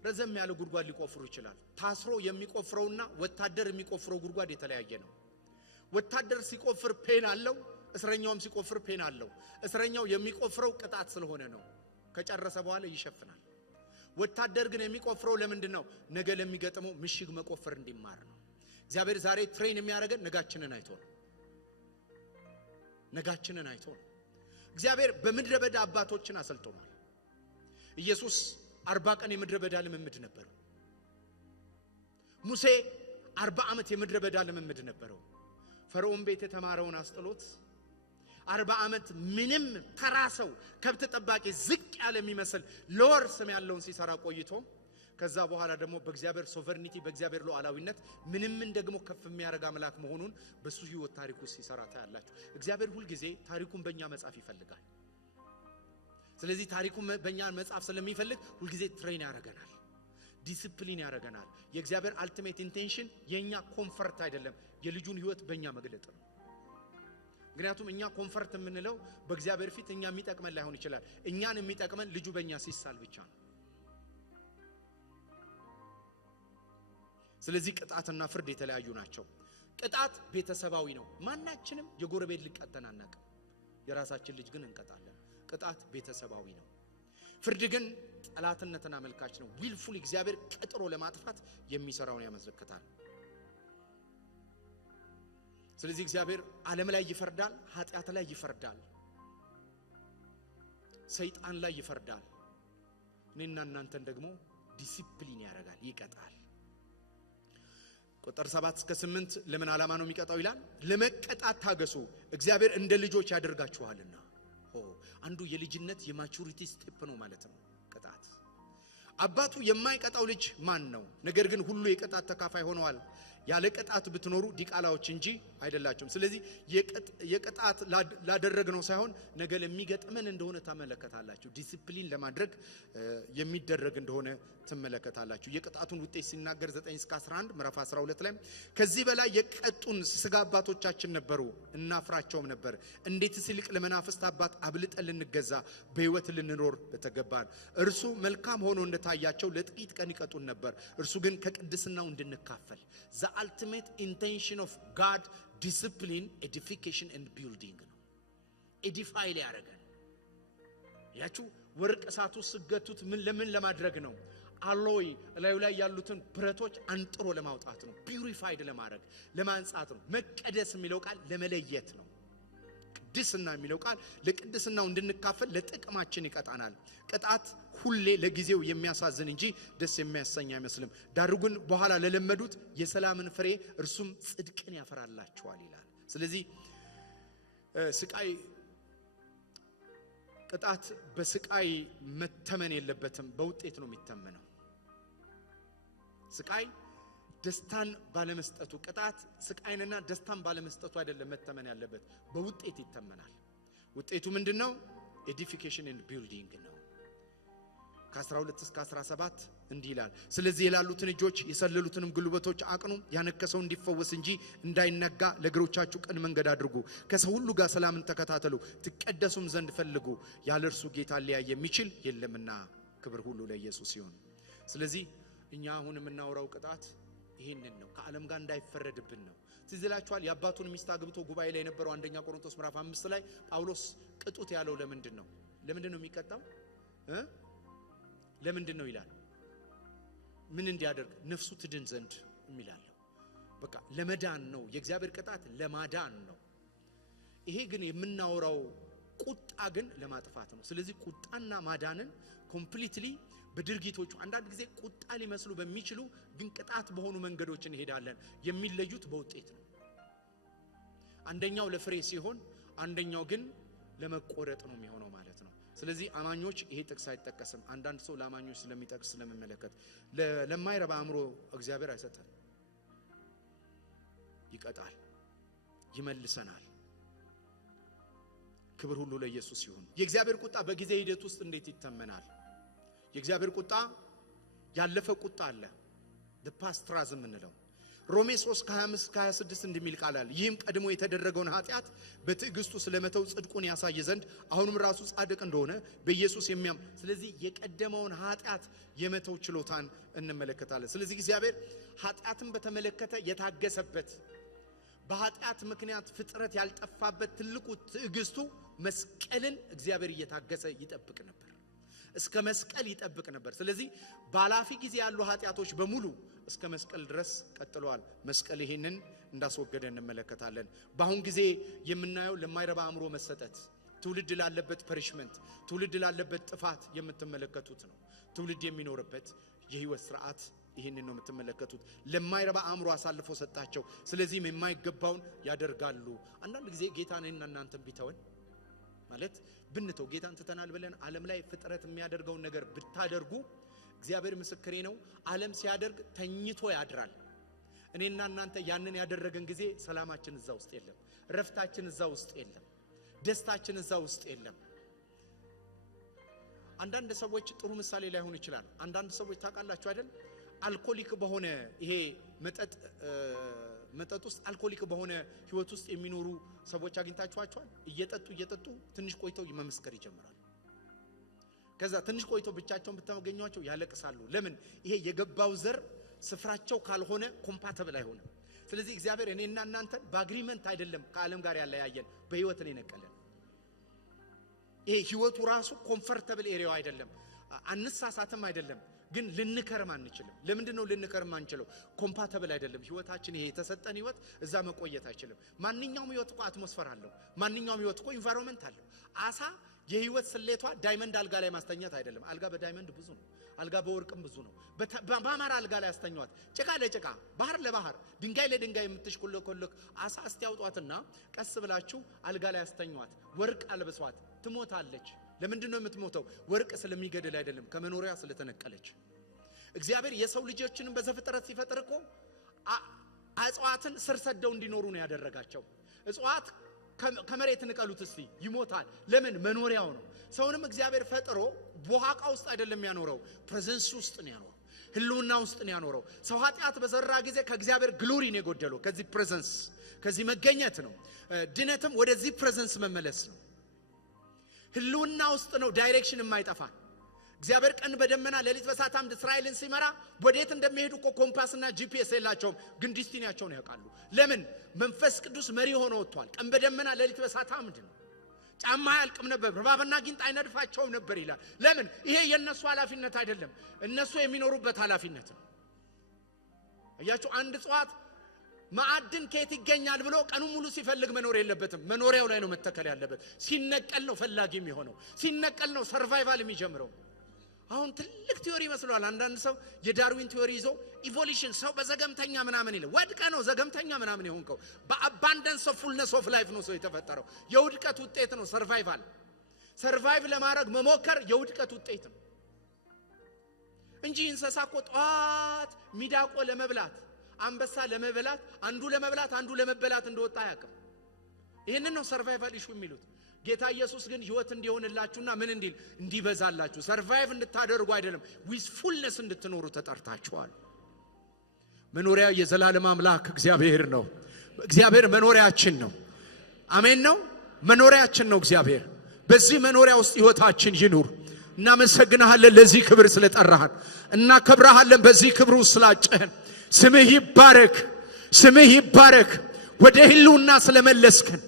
ረዘም ያለ ጉድጓድ ሊቆፍሩ ይችላል። ታስሮ የሚቆፍረውና ወታደር የሚቆፍረው ጉድጓድ የተለያየ ነው። ወታደር ሲቆፍር ፔን አለው፣ እስረኛውም ሲቆፍር ፔን አለው። እስረኛው የሚቆፍረው ቅጣት ስለሆነ ነው፣ ከጨረሰ በኋላ ይሸፍናል። ወታደር ግን የሚቆፍረው ለምንድን ነው? ነገ ለሚገጥመው ምሽግ መቆፈር እንዲማር ነው። እግዚአብሔር ዛሬ ትሬን የሚያደርገን ነጋችንን አይቶ ነው። ነጋችንን አይቶ ነው። እግዚአብሔር በምድረ በዳ አባቶችን አሰልጥኗል። ኢየሱስ 40 ቀን የምድረ በዳ ልምምድ ነበረው። ሙሴ 40 ዓመት የምድረ በዳ ልምምድ ነበረው። ፈርዖን ቤት የተማረውን አስጥሎት 40 ዓመት ምንም ተራሰው ከብት ጠባቂ ዝቅ ያለ የሚመስል ሎወር ስም ያለውን ሲሰራ ቆይቶ ከዛ በኋላ ደግሞ በእግዚአብሔር ሶቨርኒቲ በእግዚአብሔር ሉዓላዊነት ምንምን ደግሞ ከፍ የሚያረጋ አምላክ መሆኑን በሱ ህይወት ታሪኩ ሲሰራ ታያላችሁ። እግዚአብሔር ሁሉ ጊዜ ታሪኩን በእኛ መጻፍ ይፈልጋል። ስለዚህ ታሪኩን በእኛ መጻፍ ስለሚፈልግ ሁሉ ጊዜ ትሬን ያረጋናል፣ ዲሲፕሊን ያረጋናል። የእግዚአብሔር አልቲሜት ኢንቴንሽን የኛ ኮምፈርት አይደለም፣ የልጁን ህይወት በእኛ መግለጥ ነው። ምክንያቱም እኛ ኮምፈርት የምንለው በእግዚአብሔር ፊት እኛ የሚጠቅመን ላይሆን ይችላል። እኛን የሚጠቅመን ልጁ በእኛ ሲሳል ብቻ ነው። ስለዚህ ቅጣትና ፍርድ የተለያዩ ናቸው። ቅጣት ቤተሰባዊ ነው። ማናችንም የጎረቤት ልጅ ቀጥተን አናውቅም፣ የራሳችን ልጅ ግን እንቀጣለን። ቅጣት ቤተሰባዊ ነው። ፍርድ ግን ጠላትነትን አመልካች ነው። ዊልፉል እግዚአብሔር ቀጥሮ ለማጥፋት የሚሰራውን ያመለክታል። ስለዚህ እግዚአብሔር ዓለም ላይ ይፈርዳል፣ ኃጢአት ላይ ይፈርዳል፣ ሰይጣን ላይ ይፈርዳል። እኔና እናንተን ደግሞ ዲሲፕሊን ያደርጋል፣ ይቀጣል። ቁጥር 7 እስከ 8 ለምን ዓላማ ነው የሚቀጣው ይላል? ለመቀጣት ታገሱ፣ እግዚአብሔር እንደ ልጆች ያደርጋችኋልና። አንዱ የልጅነት የማቹሪቲ ስቴፕ ነው ማለት ነው ቅጣት። አባቱ የማይቀጣው ልጅ ማን ነው? ነገር ግን ሁሉ የቅጣት ተካፋይ ሆነዋል። ያለ ቅጣት ብትኖሩ ዲቃላዎች እንጂ አይደላችሁም። ስለዚህ የቅጣት ላደረግነው ሳይሆን ነገ ለሚገጥመን እንደሆነ ተመለከታላችሁ። ዲሲፕሊን ለማድረግ የሚደረግ እንደሆነ ተመለከታላችሁ። የቅጣቱን ውጤት ሲናገር 9 እስከ 11 ምዕራፍ 12 ላይ ከዚህ በላይ የቀጡን ስጋ አባቶቻችን ነበሩ፣ እናፍራቸውም ነበር። እንዴትስ ይልቅ ለመናፍስት አባት አብልጠን ልንገዛ በሕይወት ልንኖር በተገባን። እርሱ መልካም ሆኖ እንደታያቸው ለጥቂት ቀን ይቀጡን ነበር። እርሱ ግን ከቅድስናው እንድንካፈል the ultimate intention of God discipline, edification and building ነው። ኤዲፋይ ያደርጋል። ያቹ ወርቅ እሳቱ ስገቱት ምን ለምን ለማድረግ ነው? አሎይ ላዩ ላይ ያሉትን ብረቶች አንጥሮ ለማውጣት ነው። ፒዩሪፋይድ ለማድረግ ለማንጻት ነው። መቀደስ የሚለው ቃል ለመለየት ነው። ቅድስና የሚለው ቃል ለቅድስናው እንድንካፈል ለጥቅማችን ይቀጣናል። ቅጣት ሁሌ ለጊዜው የሚያሳዝን እንጂ ደስ የሚያሰኝ አይመስልም። ዳሩ ግን በኋላ ለለመዱት የሰላምን ፍሬ እርሱም ጽድቅን ያፈራላቸዋል ይላል። ስለዚህ ስቃይ ቅጣት በስቃይ መተመን የለበትም፣ በውጤት ነው የሚተመነው። ስቃይ ደስታን ባለመስጠቱ፣ ቅጣት ስቃይንና ደስታን ባለመስጠቱ አይደለም መተመን ያለበት፣ በውጤት ይተመናል። ውጤቱ ምንድነው? ኤዲፊኬሽን ኤንድ ቢልዲንግ ነው። ከ12 እስከ 17 እንዲህ ይላል፣ ስለዚህ የላሉትን እጆች የሰለሉትንም ጉልበቶች አቅኑ፣ ያነከሰው እንዲፈወስ እንጂ እንዳይነጋ ለእግሮቻችሁ ቅን መንገድ አድርጉ። ከሰው ሁሉ ጋር ሰላምን ተከታተሉ፣ ትቀደሱም ዘንድ ፈልጉ። ያለ እርሱ ጌታ ሊያይ የሚችል የለምና ክብር ሁሉ ለኢየሱስ ይሁን። ስለዚህ እኛ አሁን የምናወራው ቅጣት ይሄንን ነው፣ ከዓለም ጋር እንዳይፈረድብን ነው። ትዝ ይላችኋል የአባቱን ሚስት አግብቶ ጉባኤ ላይ የነበረው አንደኛ ቆሮንቶስ ምዕራፍ 5 ላይ ጳውሎስ ቅጡት ያለው ለምንድን ነው? ለምንድን ነው የሚቀጣው? ለምንድን ነው ይላል? ምን እንዲያደርግ? ነፍሱ ትድን ዘንድ የሚላለው በቃ ለመዳን ነው። የእግዚአብሔር ቅጣት ለማዳን ነው። ይሄ ግን የምናወራው ቁጣ ግን ለማጥፋት ነው። ስለዚህ ቁጣና ማዳንን ኮምፕሊትሊ በድርጊቶቹ አንዳንድ ጊዜ ቁጣ ሊመስሉ በሚችሉ ግን ቅጣት በሆኑ መንገዶች እንሄዳለን። የሚለዩት በውጤት ነው። አንደኛው ለፍሬ ሲሆን አንደኛው ግን ለመቆረጥ ነው የሚሆነው ማለት ነው። ስለዚህ አማኞች ይሄ ጥቅስ አይጠቀስም። አንዳንድ ሰው ለአማኞች ስለሚጠቅስ ስለምመለከት ለማይረባ አእምሮ እግዚአብሔር አይሰጠን። ይቀጣል፣ ይመልሰናል። ክብር ሁሉ ለኢየሱስ ይሁን። የእግዚአብሔር ቁጣ በጊዜ ሂደት ውስጥ እንዴት ይተመናል? የእግዚአብሔር ቁጣ ያለፈ ቁጣ አለ፣ the past wrath የምንለው ሮሜ 3:25-26 እንደሚል ቃል አለ። ይህም ቀድሞ የተደረገውን ኃጢአት በትዕግስቱ ስለመተው ጽድቁን ያሳይ ዘንድ አሁንም ራሱ ጻድቅ እንደሆነ በኢየሱስ የሚያም ስለዚህ የቀደመውን ኃጢአት የመተው ችሎታን እንመለከታለን። ስለዚህ እግዚአብሔር ኃጢአትን በተመለከተ የታገሰበት በኃጢአት ምክንያት ፍጥረት ያልጠፋበት ትልቁ ትዕግስቱ መስቀልን እግዚአብሔር እየታገሰ ይጠብቅ ነበር። እስከ መስቀል ይጠብቅ ነበር። ስለዚህ ባላፊ ጊዜ ያሉ ኃጢአቶች በሙሉ እስከ መስቀል ድረስ ቀጥለዋል። መስቀል ይሄንን እንዳስወገደ እንመለከታለን። በአሁን ጊዜ የምናየው ለማይረባ አእምሮ መሰጠት፣ ትውልድ ላለበት ፐሪሽመንት፣ ትውልድ ላለበት ጥፋት የምትመለከቱት ነው። ትውልድ የሚኖርበት የህይወት ስርዓት ይሄንን ነው የምትመለከቱት። ለማይረባ አእምሮ አሳልፎ ሰጣቸው። ስለዚህም የማይገባውን ያደርጋሉ። አንዳንድ ጊዜ ጌታ ነኝና እናንተም ቢተወን ማለት ብንተው ጌታን ትተናል ብለን ዓለም ላይ ፍጥረት የሚያደርገውን ነገር ብታደርጉ እግዚአብሔር ምስክሬ ነው። ዓለም ሲያደርግ ተኝቶ ያድራል። እኔና እናንተ ያንን ያደረገን ጊዜ ሰላማችን እዛ ውስጥ የለም፣ ረፍታችን እዛ ውስጥ የለም፣ ደስታችን እዛ ውስጥ የለም። አንዳንድ ሰዎች ጥሩ ምሳሌ ላይሆን ይችላል። አንዳንድ ሰዎች ታውቃላችሁ አይደል አልኮሊክ በሆነ ይሄ መጠጥ ውስጥ አልኮሊክ በሆነ ህይወት ውስጥ የሚኖሩ ሰዎች አግኝታችኋቸዋል። እየጠጡ ትንሽ ቆይተው መመስከር ይጀምራሉ። ከዛ ትንሽ ቆይተው ብቻቸውን ብታገኟቸው ያለቅሳሉ። ለምን? ይሄ የገባው ዘር ስፍራቸው ካልሆነ ኮምፓቲብል አይሆንም። ስለዚህ እግዚአብሔር እኔና እናንተ በአግሪመንት አይደለም ከዓለም ጋር ያለያየን፣ በህይወት ነው የነቀለን። ይሄ ህይወቱ ራሱ ኮምፎርታብል ኤሪያው አይደለም፣ አንሳሳትም አይደለም፣ ግን ልንከርም አንችልም። ለምንድነው ልንከርም አንችለው? ኮምፓቲብል አይደለም ህይወታችን። ይሄ የተሰጠን ህይወት እዛ መቆየት አይችልም። ማንኛውም ህይወት እኮ አትሞስፈር አለው። ማንኛውም ህይወት እኮ ኢንቫይሮንመንት አለው። አሳ የህይወት ስሌቷ ዳይመንድ አልጋ ላይ ማስተኛት አይደለም። አልጋ በዳይመንድ ብዙ ነው፣ አልጋ በወርቅም ብዙ ነው። በማማር አልጋ ላይ ያስተኛዋት፣ ጭቃ ለጭቃ ባህር ለባህር ድንጋይ ለድንጋይ የምትሽኮለኮለክ አሳ አስቲያውጧትና ቀስ ብላችሁ አልጋ ላይ ያስተኛዋት፣ ወርቅ አልብሷት፣ ትሞታለች። ለምንድነው የምትሞተው? ወርቅ ስለሚገድል አይደለም፣ ከመኖሪያ ስለተነቀለች። እግዚአብሔር የሰው ልጆችን በዘፍጥረት ሲፈጥር እኮ እጽዋትን ስር ሰደው እንዲኖሩ ነው ያደረጋቸው። እጽዋት ከመሬት ንቀሉት እስቲ ይሞታል። ለምን? መኖሪያው ነው። ሰውንም እግዚአብሔር ፈጥሮ በኋቃ ውስጥ አይደለም ያኖረው፣ ፕሬዘንስ ውስጥ ነው ያኖረው፣ ህልውና ውስጥ ነው ያኖረው። ሰው ኃጢአት በዘራ ጊዜ ከእግዚአብሔር ግሎሪ ነው የጎደለው፣ ከዚህ ፕሬዘንስ ከዚህ መገኘት ነው። ድነትም ወደዚህ ፕሬዘንስ መመለስ ነው። ህልውና ውስጥ ነው ዳይሬክሽን የማይጠፋ። እግዚአብሔር ቀን በደመና ሌሊት በእሳት አምድ እስራኤልን ሲመራ ወዴት እንደሚሄዱ እኮ ኮምፓስና ጂፒኤስ የላቸውም፣ ግን ዲስቲኒያቸውን ያውቃሉ። ለምን? መንፈስ ቅዱስ መሪ ሆኖ ወጥቷል። ቀን በደመና ሌሊት በእሳት አምድ ነው። ጫማ ያልቅም ነበር፣ እባብና ጊንጥ አይነድፋቸውም ነበር ይላል። ለምን? ይሄ የነሱ ኃላፊነት አይደለም፣ እነሱ የሚኖሩበት ኃላፊነት ነው። አያችሁ፣ አንድ እጽዋት ማዕድን ከየት ይገኛል ብሎ ቀኑን ሙሉ ሲፈልግ መኖር የለበትም። መኖሪያው ላይ ነው መተከል ያለበት። ሲነቀል ነው ፈላጊ የሚሆነው፣ ሲነቀል ነው ሰርቫይቫል የሚጀምረው። አሁን ትልቅ ቲዮሪ መስሏል። አንዳንድ ሰው የዳርዊን ቲዮሪ ይዞ ኢቮሉሽን ሰው በዘገምተኛ ምናምን ይላል። ወድቀ ነው ዘገምተኛ ምናምን የሆንከው። በአባንደንስ ኦፍ ፉልነስ ኦፍ ላይፍ ነው ሰው የተፈጠረው። የውድቀት ውጤት ነው ሰርቫይቫል። ሰርቫይቭ ለማድረግ መሞከር የውድቀት ውጤት ነው እንጂ እንስሳ እኮ ጧት ሚዳቆ ለመብላት አንበሳ ለመበላት አንዱ ለመብላት አንዱ ለመበላት እንደወጣ ያቀም። ይሄንን ነው ሰርቫይቫል ኢሹ የሚሉት። ጌታ ኢየሱስ ግን ህይወት እንዲሆንላችሁና ምን እንዲል እንዲበዛላችሁ ሰርቫይቭ እንድታደርጉ አይደለም ዊዝ ፉልነስ እንድትኖሩ ተጠርታችኋል። መኖሪያ የዘላለም አምላክ እግዚአብሔር ነው። እግዚአብሔር መኖሪያችን ነው። አሜን ነው። መኖሪያችን ነው እግዚአብሔር። በዚህ መኖሪያ ውስጥ ህይወታችን ይኑር። እናመሰግናለን ለዚህ ክብር ስለጠራህን፣ እናከብራለን በዚህ ክብር ውስጥ ስላጨህን። ስምህ ይባረክ፣ ስምህ ይባረክ። ወደ ህልውና ስለመለስከን፣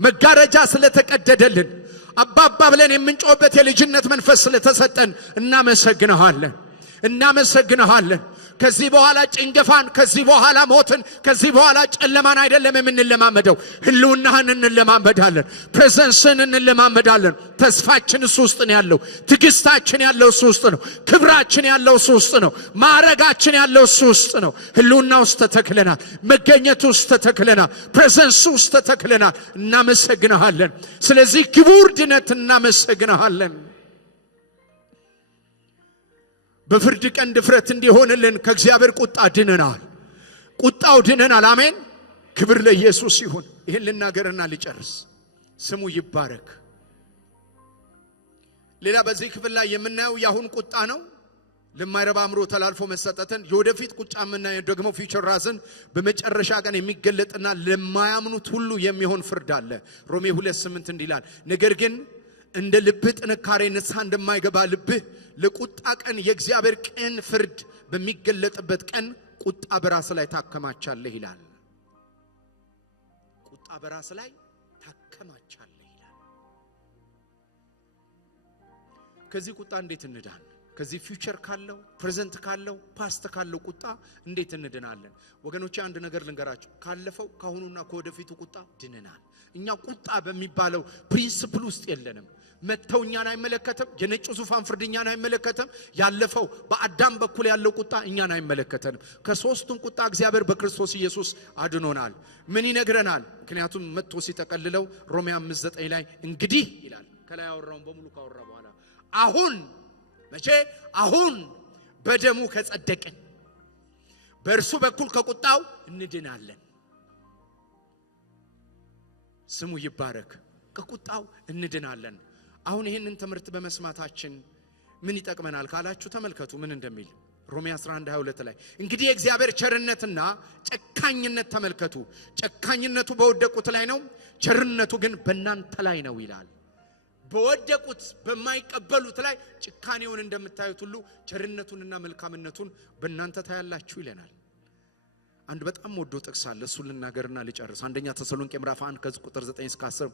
መጋረጃ ስለተቀደደልን፣ አባባ ብለን የምንጮህበት የልጅነት መንፈስ ስለተሰጠን እናመሰግናለን፣ እናመሰግናለን። ከዚህ በኋላ ጭንገፋን፣ ከዚህ በኋላ ሞትን፣ ከዚህ በኋላ ጨለማን አይደለም የምንለማመደው። ህልውናህን እንለማመዳለን። ፕሬዘንስን እንለማመዳለን። ተስፋችን እሱ ውስጥ ነው ያለው። ትዕግስታችን ያለው እሱ ውስጥ ነው። ክብራችን ያለው እሱ ውስጥ ነው። ማዕረጋችን ያለው እሱ ውስጥ ነው። ህልውና ውስጥ ተተክለናል። መገኘት ውስጥ ተተክለናል። ፕሬዘንስ ውስጥ ተተክለናል። እናመሰግንሃለን። ስለዚህ ክቡር ድነት እናመሰግንሃለን። በፍርድ ቀን ድፍረት እንዲሆንልን ከእግዚአብሔር ቁጣ ድነናል። ቁጣው ድነናል። አሜን። ክብር ለኢየሱስ ይሁን። ይህን ልናገርና ልጨርስ። ስሙ ይባረክ። ሌላ በዚህ ክፍል ላይ የምናየው ያሁን ቁጣ ነው። ለማይረባ አምሮ ተላልፎ መሰጠትን። የወደፊት ቁጣ የምናየው ደግሞ ፊውቸር ራስን በመጨረሻ ቀን የሚገለጥና ለማያምኑት ሁሉ የሚሆን ፍርድ አለ። ሮሜ 2:8 እንዲላል ነገር ግን እንደ ልብህ ጥንካሬ ንስሐ እንደማይገባ ልብህ ለቁጣ ቀን የእግዚአብሔር ቅን ፍርድ በሚገለጥበት ቀን ቁጣ በራስ ላይ ታከማቻለህ ይላል። ቁጣ በራስ ላይ ታከማቻለህ ይላል። ከዚህ ቁጣ እንዴት እንዳን? ከዚህ ፊውቸር ካለው ፕሬዘንት ካለው ፓስት ካለው ቁጣ እንዴት እንድናለን? ወገኖቼ አንድ ነገር ልንገራችሁ። ካለፈው ካሁኑና ከወደፊቱ ቁጣ ድነናል። እኛ ቁጣ በሚባለው ፕሪንሲፕል ውስጥ የለንም። መተው እኛን አይመለከተም። የነጩ ዙፋን ፍርድ እኛን አይመለከተም። ያለፈው በአዳም በኩል ያለው ቁጣ እኛን አይመለከተንም። ከሶስቱም ቁጣ እግዚአብሔር በክርስቶስ ኢየሱስ አድኖናል። ምን ይነግረናል? ምክንያቱም መጥቶ ሲጠቀልለው ሮሜ 5:9 ላይ እንግዲህ ይላል። ከላይ ያወራውን በሙሉ ካወራ በኋላ አሁን መቼ? አሁን በደሙ ከጸደቅን በእርሱ በኩል ከቁጣው እንድናለን። ስሙ ይባረክ። ከቁጣው እንድናለን። አሁን ይህንን ትምህርት በመስማታችን ምን ይጠቅመናል ካላችሁ ተመልከቱ ምን እንደሚል ሮሜ 11:22 ላይ እንግዲህ የእግዚአብሔር ቸርነትና ጨካኝነት ተመልከቱ። ጨካኝነቱ በወደቁት ላይ ነው፣ ቸርነቱ ግን በእናንተ ላይ ነው ይላል። በወደቁት በማይቀበሉት ላይ ጭካኔውን እንደምታዩት ሁሉ ቸርነቱንና መልካምነቱን በእናንተ ታያላችሁ ይለናል። አንድ በጣም ወዶ ጥቅስ አለ። እሱን ልናገርና ልጨርስ። አንደኛ ተሰሎንቄ ምዕራፍ 1 ከቁጥር 9 እስከ 10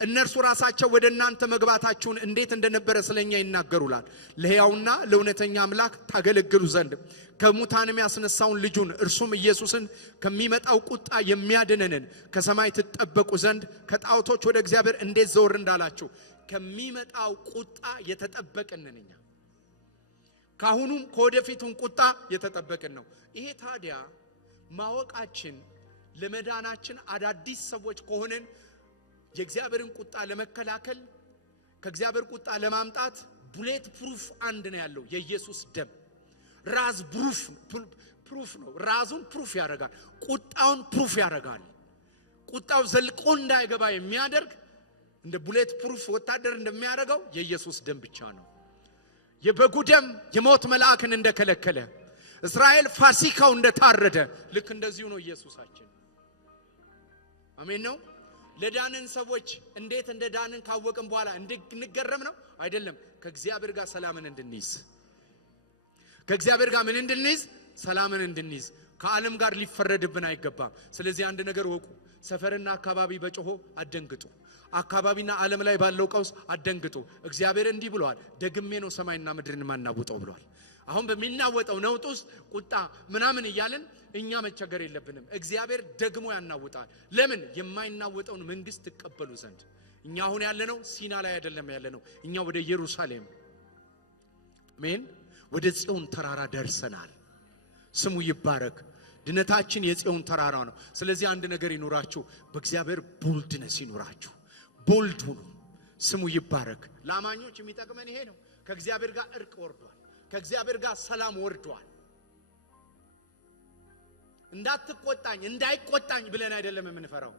እነርሱ ራሳቸው ወደ እናንተ መግባታችሁን እንዴት እንደነበረ ስለኛ ይናገሩላል። ለሕያውና ለእውነተኛ አምላክ ታገለግሉ ዘንድ ከሙታንም ያስነሳውን ልጁን እርሱም ኢየሱስን ከሚመጣው ቁጣ የሚያድነንን ከሰማይ ትጠበቁ ዘንድ ከጣዖቶች ወደ እግዚአብሔር እንዴት ዘወር እንዳላችሁ ከሚመጣው ቁጣ የተጠበቅንን እኛ ካሁኑም ከወደፊቱም ቁጣ የተጠበቅን ነው። ይሄ ታዲያ ማወቃችን ለመዳናችን አዳዲስ ሰዎች ከሆነን የእግዚአብሔርን ቁጣ ለመከላከል ከእግዚአብሔር ቁጣ ለማምጣት ቡሌት ፕሩፍ አንድ ነው ያለው የኢየሱስ ደም። ራዝ ፕሩፍ ነው። ራዙን ፕሩፍ ያደርጋል። ቁጣውን ፕሩፍ ያደርጋል። ቁጣው ዘልቆ እንዳይገባ የሚያደርግ እንደ ቡሌት ፕሩፍ ወታደር እንደሚያደርገው የኢየሱስ ደም ብቻ ነው። የበጉ ደም የሞት መልአክን እንደከለከለ እስራኤል ፋሲካው እንደታረደ ልክ እንደዚሁ ነው ኢየሱሳችን። አሜን ነው። ለዳንን ሰዎች እንዴት እንደዳንን ካወቅን በኋላ እንድንገረም ነው አይደለም። ከእግዚአብሔር ጋር ሰላምን እንድንይዝ ከእግዚአብሔር ጋር ምን እንድንይዝ? ሰላምን እንድንይዝ። ከዓለም ጋር ሊፈረድብን አይገባም። ስለዚህ አንድ ነገር ወቁ። ሰፈርና አካባቢ በጮሆ አደንግጡ። አካባቢና ዓለም ላይ ባለው ቀውስ አደንግጡ። እግዚአብሔር እንዲህ ብሏል፣ ደግሜ ነው ሰማይና ምድርን ማናውጠው ብሏል። አሁን በሚናወጠው ነውጥ ውስጥ ቁጣ ምናምን እያልን እኛ መቸገር የለብንም። እግዚአብሔር ደግሞ ያናውጣል። ለምን? የማይናወጠውን መንግስት ተቀበሉ ዘንድ። እኛ አሁን ያለነው ሲና ላይ አይደለም ያለነው፣ እኛ ወደ ኢየሩሳሌም አሜን፣ ወደ ጽዮን ተራራ ደርሰናል። ስሙ ይባረክ። ድነታችን የጽዮን ተራራ ነው። ስለዚህ አንድ ነገር ይኑራችሁ፣ በእግዚአብሔር ቦልድነስ ይኑራችሁ። ቦልድ ሁኑ። ስሙ ይባረክ። ለአማኞች የሚጠቅመን ይሄ ነው። ከእግዚአብሔር ጋር እርቅ ወርዷል። ከእግዚአብሔር ጋር ሰላም ወርዷል። እንዳትቆጣኝ እንዳይቆጣኝ ብለን አይደለም የምንፈራው።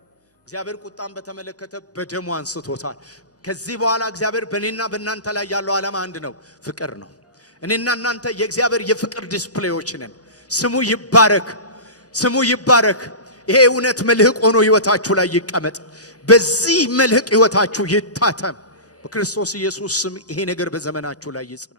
እግዚአብሔር ቁጣን በተመለከተ በደሙ አንስቶታል። ከዚህ በኋላ እግዚአብሔር በእኔና በእናንተ ላይ ያለው ዓላማ አንድ ነው፣ ፍቅር ነው። እኔና እናንተ የእግዚአብሔር የፍቅር ዲስፕሌዎች ነን። ስሙ ይባረክ። ስሙ ይባረክ። ይሄ እውነት መልህቅ ሆኖ ህይወታችሁ ላይ ይቀመጥ። በዚህ መልህቅ ህይወታችሁ ይታተም። በክርስቶስ ኢየሱስ ስም ይሄ ነገር በዘመናችሁ ላይ ይጽና።